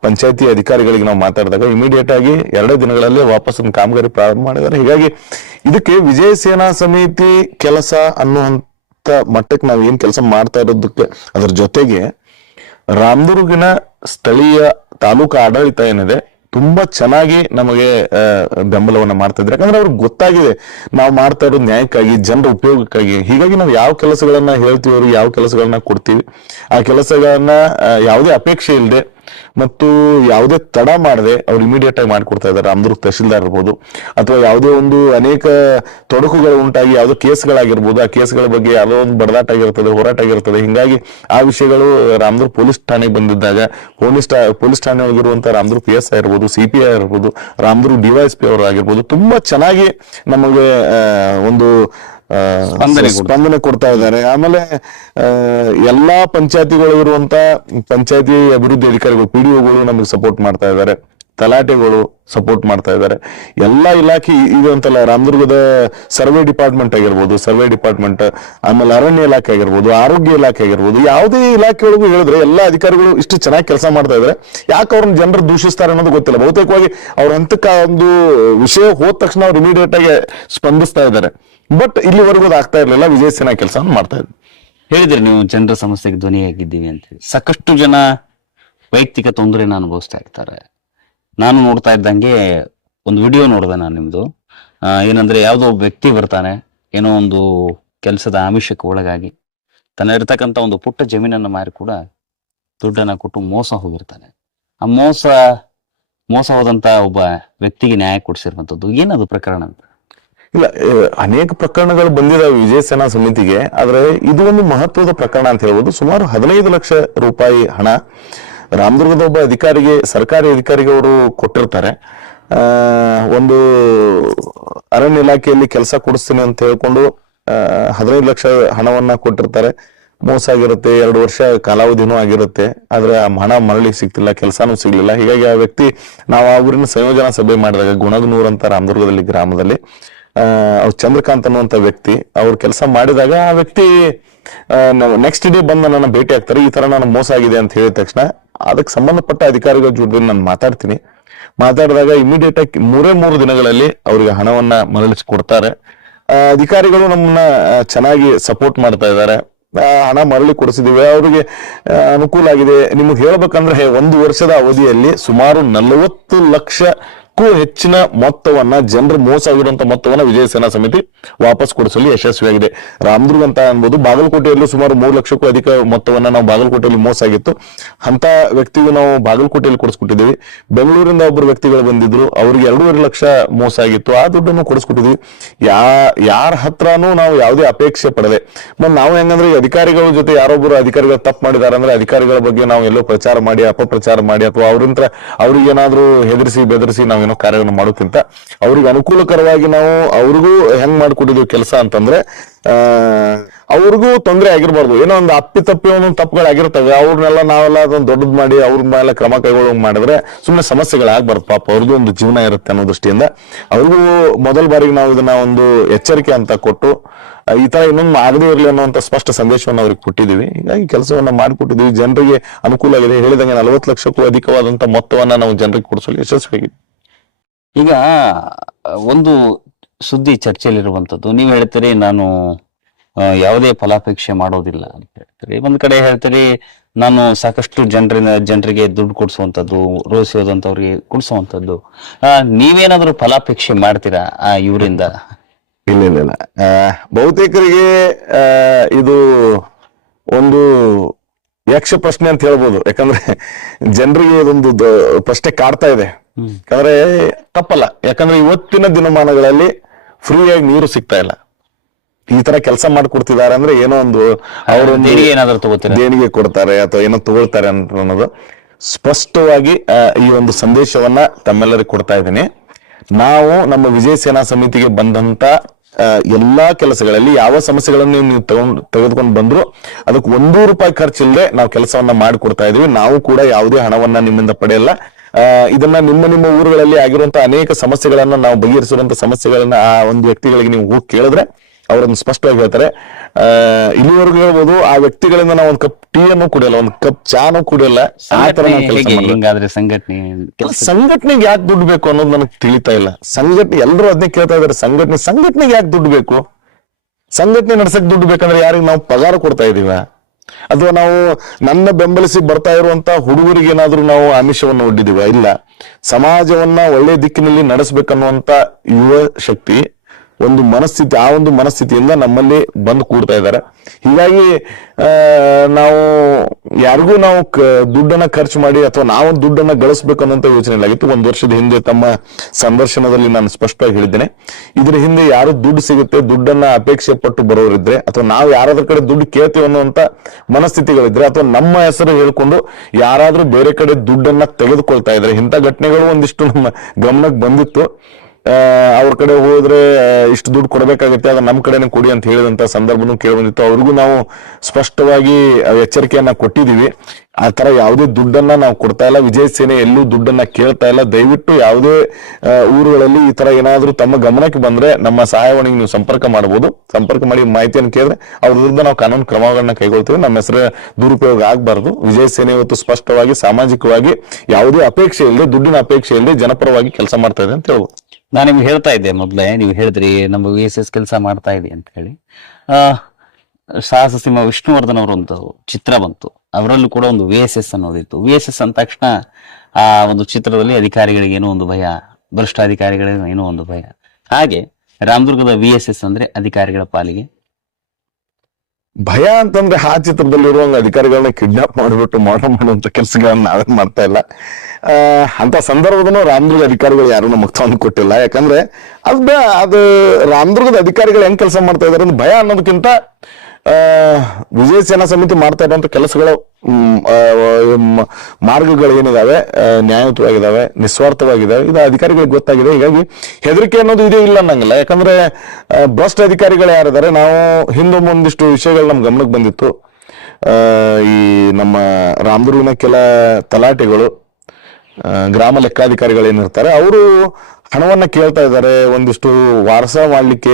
ಪಂಚಾಯತಿ ಅಧಿಕಾರಿಗಳಿಗೆ ನಾವು ಮಾತಾಡಿದಾಗ ಇಮಿಡಿಯೇಟ್ ಆಗಿ 2 ದಿನಗಳಲ್ಲಿ ವಾಪಸ್ ಕಾಮಗಾರಿ ಪ್ರಾರಂಭ ಮಾಡಿದ್ದಾರೆ. ಹೀಗಾಗಿ ಇದಕ್ಕೆ ವಿಜಯ ಸೇನಾ ಸಮಿತಿ ಕೆಲಸ ಅನ್ನುವಂತ ಮಟ್ಟಕ್ಕೆ ನಾವು ಏನ್ ಕೆಲಸ ಮಾಡ್ತಾ ಇರೋದಕ್ಕೆ ಅದ್ರ ಜೊತೆಗೆ ರಾಮದುರ್ಗಿನ ಸ್ಥಳೀಯ ತಾಲೂಕು ಆಡಳಿತ ಏನಿದೆ ತುಂಬಾ ಚೆನ್ನಾಗಿ ನಮಗೆ ಬೆಂಬಲವನ್ನ ಮಾಡ್ತಾ ಇದ್ದಾರೆ. ಯಾಕಂದ್ರೆ ಅವ್ರಿಗೆ ಗೊತ್ತಾಗಿದೆ ನಾವು ಮಾಡ್ತಾ ಇರೋದು ನ್ಯಾಯಕ್ಕಾಗಿ, ಜನರ ಉಪಯೋಗಕ್ಕಾಗಿ. ಹೀಗಾಗಿ ನಾವು ಯಾವ ಕೆಲಸಗಳನ್ನ ಹೇಳ್ತೀವಿ, ಅವ್ರಿಗೆ ಯಾವ ಕೆಲಸಗಳನ್ನ ಕೊಡ್ತೀವಿ, ಆ ಕೆಲಸಗಳನ್ನ ಯಾವುದೇ ಅಪೇಕ್ಷೆ ಇಲ್ಲದೆ ಮತ್ತು ಯಾವುದೇ ತಡ ಮಾಡದೆ ಅವ್ರು ಇಮಿಡಿಯೇಟ್ ಆಗಿ ಮಾಡಿಕೊಡ್ತಾ ಇದ್ದಾರೆ. ರಾಮದುರ್ಗ ತಹಶೀಲ್ದಾರ್ ಇರ್ಬೋದು ಅಥವಾ ಯಾವುದೇ ಒಂದು ಅನೇಕ ತೊಡಕುಗಳು ಉಂಟಾಗಿ ಯಾವುದೋ ಕೇಸ್ಗಳಾಗಿರ್ಬೋದು, ಆ ಕೇಸ್ಗಳ ಬಗ್ಗೆ ಯಾವುದೋ ಒಂದು ಬಡದಾಟ ಆಗಿರ್ತದೆ, ಹೋರಾಟ ಆಗಿರ್ತದೆ. ಹಿಂಗಾಗಿ ಆ ವಿಷಯಗಳು ರಾಮದುರ್ಗ ಪೊಲೀಸ್ ಠಾಣೆಗೆ ಬಂದಿದ್ದಾಗ ಪೊಲೀಸ್ ಠಾಣೆ ಒಳಗಿರುವಂತಹ ರಾಮದುರ್ಗ PSI ಇರ್ಬೋದು, CPI ಇರ್ಬೋದು, ರಾಮದುರ್ಗ DYSP ಅವರು ಆಗಿರ್ಬೋದು ತುಂಬಾ ಚೆನ್ನಾಗಿ ನಮಗೆ ಒಂದು ಸ್ಪಂದನೆ ಕೊಡ್ತಾ ಇದ್ದಾರೆ. ಆಮೇಲೆ ಎಲ್ಲಾ ಪಂಚಾಯತಿಗಳು ಇರುವಂತ ಪಂಚಾಯತಿ ಅಭಿವೃದ್ಧಿ ಅಧಿಕಾರಿಗಳು PDOಗಳು ನಮಗೆ ಸಪೋರ್ಟ್ ಮಾಡ್ತಾ ಇದ್ದಾರೆ, ತಲಾಟೆಗಳು ಸಪೋರ್ಟ್ ಮಾಡ್ತಾ ಇದ್ದಾರೆ. ಎಲ್ಲಾ ಇಲಾಖೆ ಇದು ಅಂತಲ್ಲ, ರಾಮದುರ್ಗದ ಸರ್ವೆ ಡಿಪಾರ್ಟ್ಮೆಂಟ್ ಆಗಿರ್ಬೋದು, ಆಮೇಲೆ ಅರಣ್ಯ ಇಲಾಖೆ ಆಗಿರ್ಬೋದು, ಆರೋಗ್ಯ ಇಲಾಖೆ ಆಗಿರ್ಬೋದು, ಯಾವುದೇ ಇಲಾಖೆ ಒಳಗೂ ಹೇಳಿದ್ರೆ ಎಲ್ಲಾ ಅಧಿಕಾರಿಗಳು ಇಷ್ಟು ಚೆನ್ನಾಗಿ ಕೆಲಸ ಮಾಡ್ತಾ ಇದ್ದಾರೆ. ಯಾಕೆ ಅವ್ರನ್ನ ಜನರು ದೂಷಿಸ್ತಾರೆ ಅನ್ನೋದು ಗೊತ್ತಿಲ್ಲ. ಬಹುತೇಕವಾಗಿ ಅವ್ರ ಹಂತಕ್ಕೆ ಒಂದು ವಿಷಯ ಹೋದ ತಕ್ಷಣ ಅವ್ರು ಇಮಿಡಿಯೇಟ್ ಆಗಿ ಸ್ಪಂದಿಸ್ತಾ ಇದ್ದಾರೆ. ಬಟ್ ಇಲ್ಲಿವರೆಗೂ ಅದು ಆಗ್ತಾ ಇರ್ಲಿಲ್ಲ. ವಿಜಯ ಸೇನಾ ಕೆಲಸವನ್ನು ಮಾಡ್ತಾ ಇದ್ರು. ಹೇಳಿದ್ರಿ ನೀವು ಜನರ ಸಮಸ್ಯೆಗೆ ಧ್ವನಿಯಾಗಿದ್ದೀವಿ ಅಂತ ಹೇಳಿ. ಸಾಕಷ್ಟು ಜನ ವೈಯಕ್ತಿಕ ತೊಂದರೆನ ಅನುಭವಿಸ್ತಾ ಇರ್ತಾರೆ. ನಾನು ನೋಡ್ತಾ ಇದ್ದಂಗೆ ಒಂದು ವಿಡಿಯೋ ನೋಡಿದೆ ನಾನು ನಿಮ್ದು. ಏನಂದ್ರೆ ಯಾವುದೋ ಒಬ್ಬ ವ್ಯಕ್ತಿ ಬರ್ತಾನೆ, ಏನೋ ಒಂದು ಕೆಲಸದ ಆಮಿಷಕ್ಕೆ ಒಳಗಾಗಿ ತನ್ನ ಇರ್ತಕ್ಕಂಥ ಒಂದು ಪುಟ್ಟ ಜಮೀನನ್ನು ಮಾರಿ ಕೂಡ ದುಡ್ಡನ್ನ ಕೊಟ್ಟು ಮೋಸ ಹೋಗಿರ್ತಾನೆ. ಆ ಮೋಸ ಹೋದಂತ ಒಬ್ಬ ವ್ಯಕ್ತಿಗೆ ನ್ಯಾಯ ಕೊಡಿಸಿರುವಂತದ್ದು ಏನದು ಪ್ರಕರಣ ಅಂತ? ಇಲ್ಲ, ಅನೇಕ ಪ್ರಕರಣಗಳು ಬಂದಿದ್ದಾವೆ ವಿಜಯ ಸೇನಾ ಸಮಿತಿಗೆ. ಆದ್ರೆ ಇದು ಒಂದು ಮಹತ್ವದ ಪ್ರಕರಣ ಅಂತ ಹೇಳ್ಬೋದು. ಸುಮಾರು 15 ಲಕ್ಷ ರೂಪಾಯಿ ಹಣ ರಾಮದುರ್ಗದ ಒಬ್ಬ ಅಧಿಕಾರಿಗೆ, ಸರ್ಕಾರಿ ಅಧಿಕಾರಿಗೆ ಅವರು ಕೊಟ್ಟಿರ್ತಾರೆ. ಒಂದು ಅರಣ್ಯ ಇಲಾಖೆಯಲ್ಲಿ ಕೆಲಸ ಕೊಡಿಸ್ತೀನಿ ಅಂತ ಹೇಳ್ಕೊಂಡು 15 ಲಕ್ಷ ಹಣವನ್ನ ಕೊಟ್ಟಿರ್ತಾರೆ. ಮೋಸ ಆಗಿರುತ್ತೆ, 2 ವರ್ಷ ಕಾಲಾವಧಿನೂ ಆಗಿರುತ್ತೆ. ಆದ್ರೆ ಆ ಹಣ ಮರಳಿ ಸಿಗ್ತಿಲ್ಲ, ಕೆಲಸನೂ ಸಿಗ್ಲಿಲ್ಲ. ಹೀಗಾಗಿ ಆ ವ್ಯಕ್ತಿ, ನಾವು ಆ ಊರಿನ ಸಂಯೋಜನಾ ಸಭೆ ಮಾಡಿದಾಗ ಗುಣಗನೂರ್ ಅಂತ ರಾಮದುರ್ಗದಲ್ಲಿ ಗ್ರಾಮದಲ್ಲಿ ಅವ್ರು ಚಂದ್ರಕಾಂತ್ ಅನ್ನುವಂತ ವ್ಯಕ್ತಿ ಅವ್ರು ಕೆಲಸ ಮಾಡಿದಾಗ ಆ ವ್ಯಕ್ತಿ ನೆಕ್ಸ್ಟ್ ಡೇ ಬಂದು ನನ್ನ ಭೇಟಿ ಆಗ್ತಾರೆ. ಈ ತರ ನಾನು ಮೋಸ ಆಗಿದೆ ಅಂತ ಹೇಳಿದ ತಕ್ಷಣ ಅದಕ್ಕೆ ಸಂಬಂಧಪಟ್ಟ ಅಧಿಕಾರಿಗಳ ಜೊತೆ ನಾನು ಮಾತಾಡಿದಾಗ ಇಮಿಡಿಯೇಟ್ ಆಗಿ 3 ದಿನಗಳಲ್ಲಿ ಅವ್ರಿಗೆ ಹಣವನ್ನ ಮರಳಿಸಿಕೊಡ್ತಾರೆ. ಅಧಿಕಾರಿಗಳು ನಮ್ಮನ್ನ ಚೆನ್ನಾಗಿ ಸಪೋರ್ಟ್ ಮಾಡ್ತಾ ಇದ್ದಾರೆ. ಹಣ ಮರಳಿ ಕೊಡಿಸಿದೀವಿ, ಅವ್ರಿಗೆ ಅನುಕೂಲ ಆಗಿದೆ. ನಿಮ್ಗೆ ಹೇಳ್ಬೇಕಂದ್ರೆ 1 ವರ್ಷದ ಅವಧಿಯಲ್ಲಿ ಸುಮಾರು 40 ಲಕ್ಷ ಹೆಚ್ಚಿನ ಮೊತ್ತವನ್ನ ಜನರು ಮೋಸ ಆಗಿರುವಂತ ಮೊತ್ತವನ್ನ ವಿಜಯ ಸೇನಾ ಸಮಿತಿ ವಾಪಸ್ ಕೊಡಿಸಲು ಯಶಸ್ವಿಯಾಗಿದೆ. ರಾಮದುರ್ಗ ಅಂತ ಅನ್ಬೋದು, ಬಾಗಲಕೋಟೆಯಲ್ಲೂ ಸುಮಾರು 3 ಲಕ್ಷಕ್ಕೂ ಅಧಿಕ ಮೊತ್ತವನ್ನ ನಾವು ಬಾಗಲಕೋಟೆಯಲ್ಲಿ ಮೋಸ ಆಗಿತ್ತು, ಅಂತ ವ್ಯಕ್ತಿಗೂ ನಾವು ಬಾಗಲಕೋಟೆಯಲ್ಲಿ ಕೊಡಿಸ್ಕೊಟ್ಟಿದ್ದೀವಿ. ಬೆಂಗಳೂರಿಂದ ಒಬ್ಬರು ವ್ಯಕ್ತಿಗಳು ಬಂದಿದ್ರು, ಅವ್ರಿಗೆ 2.5 ಲಕ್ಷ ಮೋಸ ಆಗಿತ್ತು, ಆ ದುಡ್ಡನ್ನು ಕೊಡಿಸ್ಕೊಟ್ಟಿದ್ವಿ. ಯಾರ ಹತ್ರನೂ ನಾವು ಯಾವುದೇ ಅಪೇಕ್ಷೆ ಪಡದೆ. ನಾವು ಹೆಂಗಂದ್ರೆ ಈ ಅಧಿಕಾರಿಗಳ ಜೊತೆ ಯಾರೊಬ್ಬರು ಅಧಿಕಾರಿಗಳು ತಪ್ಪು ಮಾಡಿದಾರೆ ಅಂದ್ರೆ ಅಧಿಕಾರಿಗಳ ಬಗ್ಗೆ ನಾವು ಎಲ್ಲೋ ಪ್ರಚಾರ ಮಾಡಿ ಅಪಪ್ರಚಾರ ಮಾಡಿ ಅಥವಾ ಅವ್ರಿಗೆ ಏನಾದ್ರೂ ಹೆದರಿಸಿ ಬೆದರಿಸಿ ನಾವೇನೋ ಕಾರ್ಯವನ್ನು ಮಾಡೋಕ್ಕಿಂತ ಅವ್ರಿಗೆ ಅನುಕೂಲಕರವಾಗಿ ನಾವು ಅವ್ರಿಗೂ ಹೆಂಗ್ ಮಾಡ್ಕೊಟ್ಟಿದ್ವಿ ಕೆಲಸ ಅಂತಂದ್ರೆ ಅವ್ರಿಗೂ ತೊಂದರೆ ಆಗಿರ್ಬಾರ್ದು. ಏನೋ ಒಂದು ಅಪ್ಪಿತಪ್ಪಿ ಒಂದೊಂದು ತಪ್ಪುಗಳಾಗಿರ್ತವೆ, ಅವ್ರನ್ನೆಲ್ಲ ನಾವೆಲ್ಲ ಅದನ್ನ ದೊಡ್ಡದ್ ಮಾಡಿ ಅವ್ರ ಮೇಲೆ ಕ್ರಮ ಕೈಗೊಳ್ಳೋಂಗ್ ಮಾಡಿದ್ರೆ ಸುಮ್ಮನೆ ಸಮಸ್ಯೆಗಳಾಗ್ಬಾರ್ದು. ಪಾಪ ಅವ್ರಿಗೂ ಒಂದು ಜೀವನ ಇರುತ್ತೆ ಅನ್ನೋ ದೃಷ್ಟಿಯಿಂದ ಅವ್ರಿಗೂ ಮೊದಲ ಬಾರಿಗೆ ನಾವು ಇದನ್ನ ಒಂದು ಎಚ್ಚರಿಕೆ ಅಂತ ಕೊಟ್ಟು ಈ ತರ ಇನ್ನೊಂದು ಆಗದೇ ಇರಲಿ ಅನ್ನುವಂತ ಸ್ಪಷ್ಟ ಸಂದೇಶವನ್ನು ಅವ್ರಿಗೆ ಕೊಟ್ಟಿದ್ದೀವಿ. ಹೀಗಾಗಿ ಕೆಲಸವನ್ನ ಮಾಡಿಕೊಟ್ಟಿದ್ದೀವಿ, ಜನರಿಗೆ ಅನುಕೂಲ ಆಗಿದೆ. ಹೇಳಿದಂಗೆ 40 ಲಕ್ಷಕ್ಕೂ ಅಧಿಕವಾದಂತ ಮೊತ್ತವನ್ನ ನಾವು ಜನರಿಗೆ ಕೊಡಿಸಲು ಯಶಸ್ವಿಯಾಗಿದೆ. ಈಗ ಒಂದು ಸುದ್ದಿ ಚರ್ಚೆಯಲ್ಲಿರುವಂತದ್ದು, ನೀವು ಹೇಳ್ತೀರಿ ನಾನು ಯಾವುದೇ ಫಲಾಪೇಕ್ಷೆ ಮಾಡೋದಿಲ್ಲ ಅಂತ ಹೇಳ್ತೀರಿ. ಒಂದ್ ಕಡೆ ಹೇಳ್ತೀರಿ ನಾನು ಸಾಕಷ್ಟು ಜನರಿಗೆ ದುಡ್ಡು ಕೊಡಿಸುವಂತದ್ದು, ರೋಸಿ ಹೋದಂತವ್ರಿಗೆ ಕೊಡಿಸುವಂತದ್ದು. ನೀವೇನಾದ್ರೂ ಫಲಾಪೇಕ್ಷೆ ಮಾಡ್ತೀರಾ ಇವರಿಂದ? ಇಲ್ಲ. ಬಹುತೇಕರಿಗೆ ಇದು ಒಂದು ಯಕ್ಷ ಪ್ರಶ್ನೆ ಅಂತ ಹೇಳ್ಬೋದು. ಯಾಕಂದ್ರೆ ಜನರಿಗೆ ಇದೊಂದು ಪ್ರಶ್ನೆ ಕಾಡ್ತಾ ಇದೆ. ಯಾಕಂದ್ರೆ ತಪ್ಪಲ್ಲ, ಯಾಕಂದ್ರೆ ಇವತ್ತಿನ ದಿನಮಾನಗಳಲ್ಲಿ ಫ್ರೀಯಾಗಿ ನೀರು ಸಿಗ್ತಾ ಇಲ್ಲ. ಈ ತರ ಕೆಲಸ ಮಾಡ್ಕೊಡ್ತಿದ್ದಾರೆ ಅಂದ್ರೆ ಏನೋ ಒಂದು ಅವರು ಏನಾದ್ರು ತಗೋತಾರೆ, ದೇಣಿಗೆ ಕೊಡ್ತಾರೆ ಅಥವಾ ಏನೋ ತಗೊಳ್ತಾರೆ ಅಂತ ಅನ್ನೋದು ಸ್ಪಷ್ಟವಾಗಿ ಈ ಒಂದು ಸಂದೇಶವನ್ನ ತಮ್ಮೆಲ್ಲರಿಗೆ ಕೊಡ್ತಾ ಇದ್ದೀನಿ. ನಾವು ನಮ್ಮ ವಿಜಯ ಸೇನಾ ಸಮಿತಿಗೆ ಬಂದಂತ ಎಲ್ಲಾ ಕೆಲಸಗಳಲ್ಲಿ ಯಾವ ಸಮಸ್ಯೆಗಳನ್ನು ನೀವು ತೆಗೆದುಕೊಂಡು ಬಂದ್ರು ಅದಕ್ಕೆ 1 ರೂಪಾಯಿ ಖರ್ಚಿಲ್ಲದೆ ನಾವು ಕೆಲಸವನ್ನ ಮಾಡಿಕೊಡ್ತಾ ಇದೀವಿ. ನಾವು ಕೂಡ ಯಾವುದೇ ಹಣವನ್ನ ನಿಮ್ಮಿಂದ ಪಡೆಯಲ್ಲ. ಇದನ್ನ ನಿಮ್ಮ ಊರುಗಳಲ್ಲಿ ಆಗಿರುವಂತಹ ಅನೇಕ ಸಮಸ್ಯೆಗಳನ್ನ ನಾವು ಬಗೆಹರಿಸುವಂತ ಸಮಸ್ಯೆಗಳನ್ನ ಆ ಒಂದು ವ್ಯಕ್ತಿಗಳಿಗೆ ನೀವು ಹೋಗಿ ಕೇಳಿದ್ರೆ ಅವರನ್ನು ಸ್ಪಷ್ಟವಾಗಿ ಹೇಳ್ತಾರೆ. ಇಲ್ಲಿವರೆಗೂ ಹೇಳ್ಬೋದು, ಆ ವ್ಯಕ್ತಿಗಳಿಂದ ನಾವು ಒಂದು ಕಪ್ ಟೀ ಅನ್ನು ಕುಡಿಯಲ್ಲ, ಒಂದು ಕಪ್ ಚಾನು ಕುಡಿಯಲ್ಲ. ಆ ತರ ಸಂಘಟನೆಗೆ ಯಾಕೆ ದುಡ್ಡು ಬೇಕು ಅನ್ನೋದು ನನಗೆ ತಿಳಿತಾ ಇಲ್ಲ. ಸಂಘಟನೆ ಎಲ್ಲರೂ ಅದನ್ನೇ ಕೇಳ್ತಾ ಇದಾರೆ, ಸಂಘಟನೆಗೆ ಯಾಕೆ ದುಡ್ಡು ಬೇಕು? ಸಂಘಟನೆ ನಡ್ಸಕ್ ದುಡ್ಡು ಬೇಕಂದ್ರೆ ಯಾರಿಗೆ ನಾವು ಪಗಾರ ಕೊಡ್ತಾ ಇದೀವ? ಅಥವಾ ನಾವು ನನ್ನ ಬೆಂಬಲಿಸಿ ಬರ್ತಾ ಇರುವಂತ ಹುಡುಗರಿಗೆ ಏನಾದ್ರೂ ನಾವು ಆಮಿಷವನ್ನು ಒಡ್ಡಿದೀವ? ಇಲ್ಲ. ಸಮಾಜವನ್ನ ಒಳ್ಳೆ ದಿಕ್ಕಿನಲ್ಲಿ ನಡೆಸಬೇಕನ್ನುವಂತ ಯುವ ಶಕ್ತಿ ಒಂದು ಮನಸ್ಥಿತಿ, ಆ ಒಂದು ಮನಸ್ಥಿತಿಯಿಂದ ನಮ್ಮಲ್ಲಿ ಬಂದು ಕೂಡ್ತಾ ಇದ್ದಾರೆ. ಹೀಗಾಗಿ ನಾವು ಯಾರಿಗೂ ನಾವು ದುಡ್ಡನ್ನ ಖರ್ಚು ಮಾಡಿ ಅಥವಾ ನಾವು ದುಡ್ಡನ್ನ ಗಳಿಸ್ಬೇಕು ಅನ್ನೋಂತ ಯೋಚನೆ ಇಲ್ಲಾಗಿತ್ತು. 1 ವರ್ಷದ ಹಿಂದೆ ತಮ್ಮ ಸಂದರ್ಶನದಲ್ಲಿ ನಾನು ಸ್ಪಷ್ಟವಾಗಿ ಹೇಳಿದ್ದೇನೆ, ಇದ್ರ ಹಿಂದೆ ಯಾರು ದುಡ್ಡು ಸಿಗುತ್ತೆ, ದುಡ್ಡನ್ನ ಅಪೇಕ್ಷೆ ಪಟ್ಟು ಬರೋರಿದ್ರೆ ಅಥವಾ ನಾವು ಯಾರಾದ್ರ ಕಡೆ ದುಡ್ಡು ಕೇಳ್ತೀವಿ ಅನ್ನುವಂತ ಮನಸ್ಥಿತಿಗಳಿದ್ರೆ ಅಥವಾ ನಮ್ಮ ಹೆಸರು ಹೇಳ್ಕೊಂಡು ಯಾರಾದ್ರೂ ಬೇರೆ ಕಡೆ ದುಡ್ಡನ್ನ ತೆಗೆದುಕೊಳ್ತಾ ಇದ್ರೆ, ಇಂಥ ಘಟನೆಗಳು ಒಂದಿಷ್ಟು ನಮ್ಮ ಗಮನಕ್ಕೆ ಬಂದಿತ್ತು. ಅವ್ರ ಕಡೆ ಹೋದ್ರೆ ಇಷ್ಟು ದುಡ್ಡು ಕೊಡಬೇಕಾಗುತ್ತೆ, ಅದ ನಮ್ಮ ಕಡೆನೇ ಕೊಡಿ ಅಂತ ಹೇಳಿದಂತ ಸಂದರ್ಭನೂ ಕೇಳಿ ಬಂದಿತ್ತು. ಅವ್ರಿಗೂ ನಾವು ಸ್ಪಷ್ಟವಾಗಿ ಎಚ್ಚರಿಕೆಯನ್ನ ಕೊಟ್ಟಿದೀವಿ. ಆ ತರ ಯಾವುದೇ ದುಡ್ಡನ್ನ ನಾವು ಕೊಡ್ತಾ ಇಲ್ಲ. ವಿಜಯ ಸೇನೆ ಎಲ್ಲೂ ದುಡ್ಡನ್ನ ಕೇಳ್ತಾ ಇಲ್ಲ. ದಯವಿಟ್ಟು ಯಾವುದೇ ಊರುಗಳಲ್ಲಿ ಈ ತರ ಏನಾದ್ರೂ ತಮ್ಮ ಗಮನಕ್ಕೆ ಬಂದ್ರೆ ನಮ್ಮ ಸಹಾಯವಾಣಿಗೆ ನೀವು ಸಂಪರ್ಕ ಮಾಡಬಹುದು. ಸಂಪರ್ಕ ಮಾಡಿ ಮಾಹಿತಿಯನ್ನು ಕೇಳಿದ್ರೆ ಅವ್ರ ವಿರುದ್ಧ ನಾವು ಕಾನೂನು ಕ್ರಮಗಳನ್ನ ಕೈಗೊಳ್ತೀವಿ. ನಮ್ಮ ಹೆಸರು ದುರುಪಯೋಗ ಆಗ್ಬಾರ್ದು. ವಿಜಯ ಸೇನೆ ಇವತ್ತು ಸ್ಪಷ್ಟವಾಗಿ ಸಾಮಾಜಿಕವಾಗಿ ಯಾವುದೇ ಅಪೇಕ್ಷೆ ಇಲ್ಲದೆ, ದುಡ್ಡಿನ ಅಪೇಕ್ಷೆ ಇಲ್ಲದೆ ಜನಪರವಾಗಿ ಕೆಲಸ ಮಾಡ್ತಾ ಇದೆ ಅಂತ ಹೇಳ್ಬೋದು. ನಾನು ನಿಮ್ಗೆ ಹೇಳ್ತಾ ಇದ್ದೆ ಮೊದ್ಲೇ, ನೀವು ಹೇಳಿದ್ರಿ ನಮ್ಮ VSS ಕೆಲಸ ಮಾಡ್ತಾ ಇದೆ ಅಂತ ಹೇಳಿ. ಸಾಹಸ ಸಿಂಹ ವಿಷ್ಣುವರ್ಧನ್ ಅವರ ಒಂದು ಚಿತ್ರ ಬಂತು, ಅವರಲ್ಲೂ ಕೂಡ ಒಂದು VSS ಅನ್ನೋದಿತ್ತು. VSS ಅಂದ ತಕ್ಷಣ ಆ ಒಂದು ಚಿತ್ರದಲ್ಲಿ ಅಧಿಕಾರಿಗಳಿಗೆ ಏನೋ ಒಂದು ಭಯ, ಭ್ರಷ್ಟ ಅಧಿಕಾರಿಗಳಿಗೆ ಏನೋ ಒಂದು ಭಯ. ಹಾಗೆ ರಾಮದುರ್ಗದ VSS ಅಂದ್ರೆ ಅಧಿಕಾರಿಗಳ ಪಾಲಿಗೆ ಭಯ ಅಂತಂದ್ರೆ ಆ ಚಿತ್ರದಲ್ಲಿರುವಂಗ ಅಧಿಕಾರಿಗಳನ್ನ ಕಿಡ್ನಾಪ್ ಮಾಡಿಬಿಟ್ಟು ಮಾಡುವಂತ ಕೆಲಸಗಳನ್ನ ನಾವೇ ಮಾಡ್ತಾ ಇಲ್ಲ. ಅಂತ ಸಂದರ್ಭದನ್ನು ರಾಮದುರ್ಗ ಅಧಿಕಾರಿಗಳು ಯಾರು ನಮಗ್ ತಂದು ಕೊಟ್ಟಿಲ್ಲ. ಯಾಕಂದ್ರೆ ಅದು ರಾಮದುರ್ಗದ ಅಧಿಕಾರಿಗಳು ಹೆಂಗ್ ಕೆಲಸ ಮಾಡ್ತಾ ಇದಾರೆ ಭಯ ಅನ್ನೋದಕ್ಕಿಂತ ವಿಜಯ ಸೇನಾ ಸಮಿತಿ ಮಾಡ್ತಾ ಇರುವಂತ ಕೆಲಸಗಳು ಮಾರ್ಗಗಳು ಏನಿದಾವೆ ನ್ಯಾಯಯುತವಾಗಿದ್ದಾವೆ, ನಿಸ್ವಾರ್ಥವಾಗಿದ್ದಾವೆ. ಇದು ಅಧಿಕಾರಿಗಳಿಗೆ ಗೊತ್ತಾಗಿದೆ. ಹೀಗಾಗಿ ಹೆದರಿಕೆ ಅನ್ನೋದು ಇದೇ ಇಲ್ಲ ಅನ್ನಂಗಿಲ್ಲ. ಯಾಕಂದ್ರೆ ಭ್ರಷ್ಟ ಅಧಿಕಾರಿಗಳು ಯಾರಿದ್ದಾರೆ, ನಾವು ಹಿಂದೊಮ್ಮೆ ಒಂದಿಷ್ಟು ವಿಷಯಗಳು ನಮ್ ಗಮನಕ್ಕೆ ಬಂದಿತ್ತು. ಈ ನಮ್ಮ ರಾಮದುರ್ಗಿನ ಕೆಲ ತಲಾಟೆಗಳು, ಗ್ರಾಮ ಲೆಕ್ಕಾಧಿಕಾರಿಗಳು ಏನಿರ್ತಾರೆ, ಅವರು ಹಣವನ್ನ ಕೇಳ್ತಾ ಇದ್ದಾರೆ. ಒಂದಿಷ್ಟು ವಾರಸ ಮಾಡ್ಲಿಕ್ಕೆ,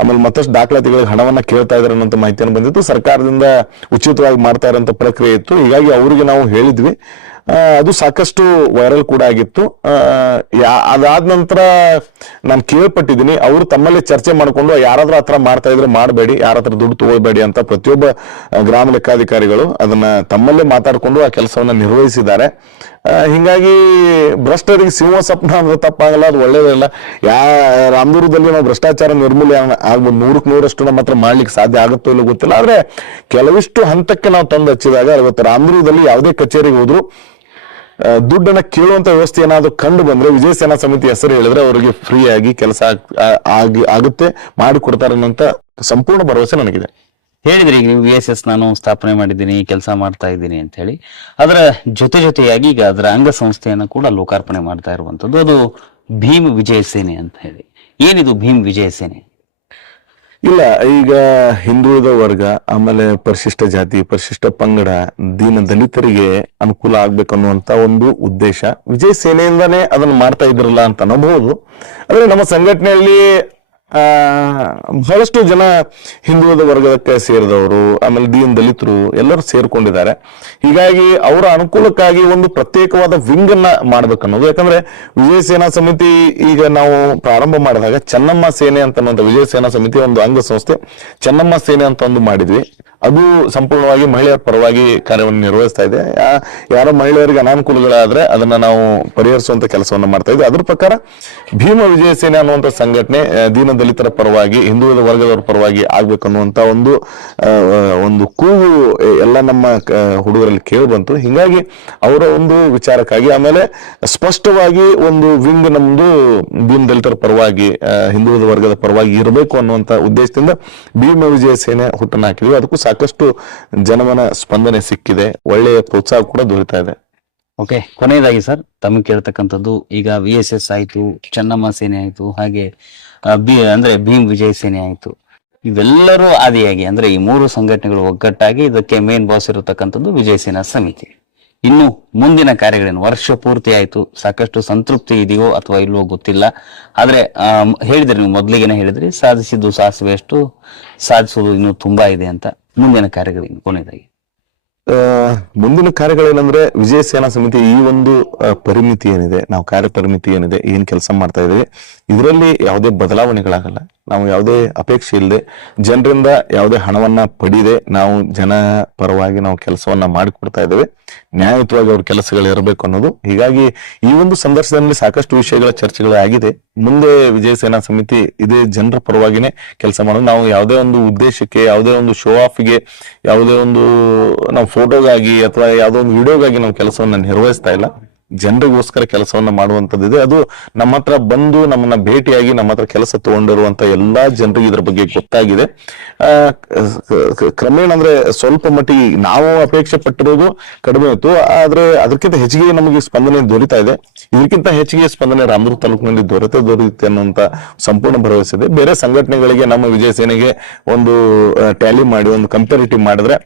ಆಮೇಲೆ ಮತ್ತಷ್ಟು ದಾಖಲಾತಿಗಳಿಗೆ ಹಣವನ್ನ ಕೇಳ್ತಾ ಇದಾರೆ ಅನ್ನೋ ಮಾಹಿತಿಯನ್ನು ಬಂದಿತ್ತು. ಸರ್ಕಾರದಿಂದ ಉಚಿತವಾಗಿ ಮಾಡ್ತಾ ಇರೋಂಥ ಪ್ರಕ್ರಿಯೆ ಇತ್ತು. ಹೀಗಾಗಿ ಅವರಿಗೆ ನಾವು ಹೇಳಿದ್ವಿ. ಅದು ಸಾಕಷ್ಟು ವೈರಲ್ ಕೂಡ ಆಗಿತ್ತು. ಅದಾದ ನಂತರ ನಾನು ಕೇಳ್ಪಟ್ಟಿದ್ದೀನಿ, ಅವರು ತಮ್ಮಲ್ಲಿ ಚರ್ಚೆ ಮಾಡ್ಕೊಂಡು ಯಾರಾದ್ರೂ ಆತರ ಮಾಡ್ತಾ ಇದ್ರೆ ಮಾಡಬೇಡಿ, ಯಾರ ಹತ್ರ ದುಡ್ಡು ತಗೊಳ್ಬೇಡಿ ಅಂತ ಪ್ರತಿಯೊಬ್ಬ ಗ್ರಾಮ ಲೆಕ್ಕಾಧಿಕಾರಿಗಳು ಅದನ್ನ ತಮ್ಮಲ್ಲೇ ಮಾತಾಡ್ಕೊಂಡು ಆ ಕೆಲಸವನ್ನ ನಿರ್ವಹಿಸಿದ್ದಾರೆ. ಹಿಂಗಾಗಿ ಭ್ರಷ್ಟರಿಗೆ ಸಿಂಹ ಸ್ವಪ್ನ ಅಂದ್ರೆ ತಪ್ಪಾಗಲ್ಲ, ಅದು ಒಳ್ಳೇದಲ್ಲ. ರಾಮದುರ್ಗದಲ್ಲಿ ನಾವು ಭ್ರಷ್ಟಾಚಾರ ನಿರ್ಮೂಲನೆ ಆಗ್ಬೋದು, 100% ನಮ್ಮ ಹತ್ರ ಮಾಡ್ಲಿಕ್ಕೆ ಸಾಧ್ಯ ಆಗುತ್ತೋ ಇಲ್ಲ ಗೊತ್ತಿಲ್ಲ. ಆದ್ರೆ ಕೆಲವಿಷ್ಟು ಹಂತಕ್ಕೆ ನಾವು ತಂದು ಹಚ್ಚಿದಾಗ ಇವತ್ತು ರಾಮದುರ್ಗದಲ್ಲಿ ಯಾವುದೇ ಕಚೇರಿಗೆ ಹೋದ್ರು ದುಡ್ಡನ್ನ ಕೇಳುವಂತ ವ್ಯವಸ್ಥೆ ಏನಾದ್ರು ಕಂಡು ಬಂದ್ರೆ ವಿಜಯ ಸೇನಾ ಸಮಿತಿ ಹೆಸರು ಹೇಳಿದ್ರೆ ಅವರಿಗೆ ಫ್ರೀ ಆಗಿ ಕೆಲಸ ಆಗುತ್ತೆ, ಮಾಡಿಕೊಡ್ತಾರೆ ಅನ್ನೋಂತ ಸಂಪೂರ್ಣ ಭರವಸೆ ನನಗಿದೆ. ಹೇಳಿದ್ರಿ ಈಗ ನೀವು VSS ನಾನು ಸ್ಥಾಪನೆ ಮಾಡಿದ್ದೀನಿ, ಕೆಲಸ ಮಾಡ್ತಾ ಇದ್ದೀನಿ ಅಂತ ಹೇಳಿ. ಅದರ ಜೊತೆಯಾಗಿ ಈಗ ಅದರ ಅಂಗಸಂಸ್ಥೆಯನ್ನು ಕೂಡ ಲೋಕಾರ್ಪಣೆ ಮಾಡ್ತಾ ಇರುವಂತದ್ದು, ಅದು ಭೀಮ್ ವಿಜಯ ಸೇನೆ ಅಂತ ಹೇಳಿ. ಏನಿದು ಭೀಮ್ ವಿಜಯ ಸೇನೆ? ಇಲ್ಲ, ಈಗ ಹಿಂದುಳಿದ ವರ್ಗ, ಆಮೇಲೆ ಪರಿಶಿಷ್ಟ ಜಾತಿ, ಪರಿಶಿಷ್ಟ ಪಂಗಡ, ದೀನ ದಲಿತರಿಗೆ ಅನುಕೂಲ ಆಗ್ಬೇಕನ್ನುವಂತ ಒಂದು ಉದ್ದೇಶ ವಿಜಯ ಸೇನೆಯಿಂದಾನೇ ಅದನ್ನ ಮಾಡ್ತಾ ಇದ್ರಲ್ಲ ಅಂತ ಅನ್ನಬಹುದು. ಆದ್ರೆ ನಮ್ಮ ಸಂಘಟನೆಯಲ್ಲಿ ಬಹಳಷ್ಟು ಜನ ಹಿಂದುಳಿದ ವರ್ಗಕ್ಕೆ ಸೇರಿದವರು, ಆಮೇಲೆ ದೀನ ದಲಿತರು ಎಲ್ಲರೂ ಸೇರ್ಕೊಂಡಿದ್ದಾರೆ. ಹೀಗಾಗಿ ಅವರ ಅನುಕೂಲಕ್ಕಾಗಿ ಒಂದು ಪ್ರತ್ಯೇಕವಾದ ವಿಂಗ್ ಅನ್ನ ಮಾಡ್ಬೇಕನ್ನೋದು. ಯಾಕಂದ್ರೆ ವಿಜಯ ಸೇನಾ ಸಮಿತಿ ಈಗ ನಾವು ಪ್ರಾರಂಭ ಮಾಡಿದಾಗ ಚೆನ್ನಮ್ಮ ಸೇನೆ ಅಂತ ವಿಜಯ ಸೇನಾ ಸಮಿತಿ ಒಂದು ಅಂಗ ಸಂಸ್ಥೆ ಚೆನ್ನಮ್ಮ ಸೇನೆ ಅಂತ ಒಂದು ಮಾಡಿದ್ವಿ. ಅದು ಸಂಪೂರ್ಣವಾಗಿ ಮಹಿಳೆಯರ ಪರವಾಗಿ ಕಾರ್ಯವನ್ನು ನಿರ್ವಹಿಸ್ತಾ ಇದೆ. ಯಾರೋ ಮಹಿಳೆಯರಿಗೆ ಅನಾನುಕೂಲಗಳಾದ್ರೆ ಅದನ್ನ ನಾವು ಪರಿಹರಿಸುವಂತ ಕೆಲಸವನ್ನ ಮಾಡ್ತಾ ಇದ್ವಿ. ಅದ್ರ ಪ್ರಕಾರ ಭೀಮ ವಿಜಯ ಸೇನೆ ಅನ್ನುವಂತ ಸಂಘಟನೆ ದೀನ ದಲಿತರ ಪರವಾಗಿ, ಹಿಂದುಳಿದ ವರ್ಗದವರ ಪರವಾಗಿ ಆಗ್ಬೇಕನ್ನುವಂತ ಒಂದು ಕೂಗು ಎಲ್ಲ ನಮ್ಮ ಹುಡುಗರಲ್ಲಿ ಕೇಳಿ ಬಂತು. ಹಿಂಗಾಗಿ ಅವರ ಒಂದು ವಿಚಾರಕ್ಕಾಗಿ, ಆಮೇಲೆ ಸ್ಪಷ್ಟವಾಗಿ ಒಂದು ವಿಂಗ್ ನಮ್ದು ದೀನ ದಲಿತರ ಪರವಾಗಿ, ಹಿಂದುಳಿದ ವರ್ಗದ ಪರವಾಗಿ ಇರಬೇಕು ಅನ್ನುವಂತ ಉದ್ದೇಶದಿಂದ ಭೀಮ ವಿಜಯ ಸೇನೆ ಹುಟ್ಟನ್ನು ಹಾಕಿದ್ವಿ. ಅದಕ್ಕೂ ಸಾಕಷ್ಟು ಜನಮನ ಸ್ಪಂದನೆ ಸಿಕ್ಕಿದೆ, ಒಳ್ಳೆಯ ಪ್ರೋತ್ಸಾಹ ಕೂಡ ದೊರೀತಾ ಇದೆ. ಓಕೆ, ಕೊನೆಯದಾಗಿ ಸರ್ ತಮಗೆ ಕೇಳ್ತಕ್ಕಂಥದ್ದು, ಈಗ VSS ಆಯ್ತು, ಚೆನ್ನಮ್ಮ ಸೇನೆ ಆಯ್ತು, ಹಾಗೆ ಅಂದ್ರೆ ಭೀಮ್ ವಿಜಯ ಸೇನೆ ಆಯ್ತು, ಇವೆಲ್ಲರೂ ಆದಿಯಾಗಿ ಅಂದ್ರೆ ಈ ಮೂರು ಸಂಘಟನೆಗಳು ಒಗ್ಗಟ್ಟಾಗಿ ಇದಕ್ಕೆ ಮೇನ್ ಬಾಸ್ ಇರತಕ್ಕಂಥದ್ದು ವಿಜಯ ಸೇನಾ ಸಮಿತಿ. ಇನ್ನು ಮುಂದಿನ ಕಾರ್ಯಗಳೇನು? ವರ್ಷ ಪೂರ್ತಿ ಆಯ್ತು, ಸಾಕಷ್ಟು ಸಂತೃಪ್ತಿ ಇದೆಯೋ ಅಥವಾ ಇಲ್ವೋ ಗೊತ್ತಿಲ್ಲ. ಆದ್ರೆ ಹೇಳಿದ್ರಿ, ನೀವು ಮೊದ್ಲಿಗೆನೆ ಹೇಳಿದ್ರಿ ಸಾಧಿಸಿದ್ದು ಸಾಸಿವೆ ಅಷ್ಟು, ಸಾಧಿಸೋದು ಇನ್ನು ತುಂಬಾ ಇದೆ ಅಂತ. ಮುಂದಿನ ಕಾರ್ಯಗಳೇನು ಕೊನೆಯದಾಗಿ? ಮುಂದಿನ ಕಾರ್ಯಗಳೇನಂದ್ರೆ ವಿಜಯ ಸೇನಾ ಸಮಿತಿ ಈ ಒಂದು ಪರಿಮಿತಿ ಏನಿದೆ, ನಾವು ಕಾರ್ಯ ಪರಿಮಿತಿ ಏನಿದೆ, ಏನ್ ಕೆಲಸ ಮಾಡ್ತಾ ಇದ್ದೀವಿ, ಇದರಲ್ಲಿ ಯಾವುದೇ ಬದಲಾವಣೆಗಳಾಗಲ್ಲ. ನಾವು ಯಾವುದೇ ಅಪೇಕ್ಷೆ ಇಲ್ಲದೆ, ಜನರಿಂದ ಯಾವುದೇ ಹಣವನ್ನ ಪಡೆಯದೆ ನಾವು ಜನ ಪರವಾಗಿ ನಾವು ಕೆಲಸವನ್ನ ಮಾಡಿಕೊಡ್ತಾ ಇದ್ದೇವೆ. ನ್ಯಾಯಯುತವಾಗಿ ಅವ್ರ ಕೆಲಸಗಳು ಇರಬೇಕು ಅನ್ನೋದು. ಹೀಗಾಗಿ ಈ ಒಂದು ಸಂದರ್ಶನದಲ್ಲಿ ಸಾಕಷ್ಟು ವಿಷಯಗಳ ಚರ್ಚೆಗಳು ಆಗಿದೆ. ಮುಂದೆ ವಿಜಯ ಸೇನಾ ಸಮಿತಿ ಇದೇ ಜನರ ಪರವಾಗಿನೇ ಕೆಲಸ ಮಾಡೋದು. ನಾವು ಯಾವುದೇ ಒಂದು ಉದ್ದೇಶಕ್ಕೆ, ಯಾವುದೇ ಒಂದು ಶೋ ಆಫ್ಗೆ, ಯಾವುದೇ ಒಂದು ನಾವು ಫೋಟೋಗಾಗಿ ಅಥವಾ ಯಾವುದೋ ಒಂದು ವಿಡಿಯೋಗಾಗಿ ನಾವು ಕೆಲಸವನ್ನ ನಿರ್ವಹಿಸ್ತಾ ಇಲ್ಲ. ಜನರಿಗೋಸ್ಕರ ಕೆಲಸವನ್ನ ಮಾಡುವಂತದ್ದಿದೆ. ಅದು ನಮ್ಮ ಹತ್ರ ಬಂದು ನಮ್ಮನ್ನ ಭೇಟಿಯಾಗಿ ನಮ್ಮ ಹತ್ರ ಕೆಲಸ ತಗೊಂಡಿರುವಂತ ಎಲ್ಲಾ ಜನರಿಗೆ ಇದ್ರ ಬಗ್ಗೆ ಗೊತ್ತಾಗಿದೆ. ಕ್ರಮೇಣ ಅಂದ್ರೆ ಸ್ವಲ್ಪ ಮಟ್ಟಿಗೆ ನಾವು ಅಪೇಕ್ಷೆ ಪಟ್ಟಿರೋದು ಕಡಿಮೆ ಇತ್ತು, ಆದ್ರೆ ಅದಕ್ಕಿಂತ ಹೆಚ್ಚಿಗೆ ನಮಗೆ ಸ್ಪಂದನೆ ದೊರೀತಾ ಇದೆ. ಇದಕ್ಕಿಂತ ಹೆಚ್ಚಿಗೆ ಸ್ಪಂದನೆ ರಾಮದುರ್ಗ ತಾಲೂಕಿನಲ್ಲಿ ದೊರೆಯುತ್ತೆ ಅನ್ನುವಂತ ಸಂಪೂರ್ಣ ಭರವಸೆ ಇದೆ. ಬೇರೆ ಸಂಘಟನೆಗಳಿಗೆ ನಮ್ಮ ವಿಜಯ ಸೇನೆಗೆ ಒಂದು ಟ್ಯಾಲಿ ಮಾಡಿ ಒಂದು ಕಂಪ್ಯಾರಿಟಿವ್ ಮಾಡಿದ್ರೆ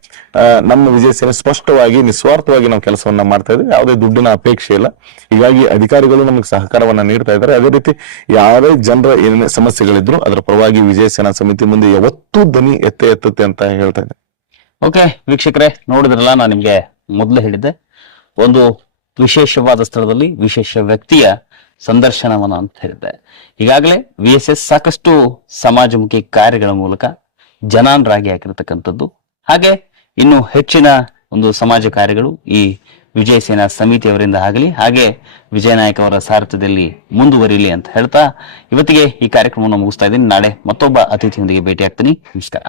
ನಮ್ಮ ವಿಜಯ ಸೇನೆ ಸ್ಪಷ್ಟವಾಗಿ ನಿಸ್ವಾರ್ಥವಾಗಿ ನಾವು ಕೆಲಸವನ್ನ ಮಾಡ್ತಾ ಇದ್ದೀವಿ. ಯಾವುದೇ ದುಡ್ಡಿನ ಅಪೇಕ್ಷೆ ಇಲ್ಲ. ಹೀಗಾಗಿ ಅಧಿಕಾರಿಗಳು ನಮಗೆ ಸಹಕಾರವನ್ನ ನೀಡ್ತಾ ಇದ್ದಾರೆ. ಅದೇ ರೀತಿ ಯಾರೇ ಜನರ ಏನೇ ಸಮಸ್ಯೆಗಳಿದ್ರು ಅದರ ಪರವಾಗಿ ವಿಜಯ ಸೇನಾ ಸಮಿತಿ ಮುಂದೆ ಯಾವತ್ತೂ ಧ್ವನಿ ಎತ್ತುತ್ತೆ ಅಂತ ಹೇಳ್ತಾ ಇದ್ದೆ. ಓಕೆ ವೀಕ್ಷಕರೇ, ನೋಡಿದ್ರಲ್ಲ, ನಾನು ನಿಮ್ಗೆ ಮೊದಲು ಹೇಳಿದ್ದೆ, ಒಂದು ವಿಶೇಷವಾದ ಸ್ಥಳದಲ್ಲಿ ವಿಶೇಷ ವ್ಯಕ್ತಿಯ ಸಂದರ್ಶನವನ್ನ ಅಂತ ಹೇಳಿದ್ದೆ. ಈಗಾಗಲೇ VSS ಸಾಕಷ್ಟು ಸಮಾಜಮುಖಿ ಕಾರ್ಯಗಳ ಮೂಲಕ ಜನಾನರಾಗಿ ಆಗಿರತಕ್ಕಂಥದ್ದು. ಹಾಗೆ ಇನ್ನು ಹೆಚ್ಚಿನ ಒಂದು ಸಮಾಜ ಕಾರ್ಯಗಳು ಈ ವಿಜಯ ಸೇನಾ ಸಮಿತಿಯವರಿಂದ ಆಗಲಿ, ಹಾಗೆ ವಿಜಯನಾಯಕ್ ಅವರ ಸಾರಥ್ಯದಲ್ಲಿ ಮುಂದುವರಿಲಿ ಅಂತ ಹೇಳ್ತಾ ಇವತ್ತಿಗೆ ಈ ಕಾರ್ಯಕ್ರಮವನ್ನು ಮುಗಿಸ್ತಾ ಇದ್ದೀನಿ. ನಾಳೆ ಮತ್ತೊಬ್ಬ ಅತಿಥಿಯೊಂದಿಗೆ ಭೇಟಿ ಆಗ್ತೀನಿ. ನಮಸ್ಕಾರ.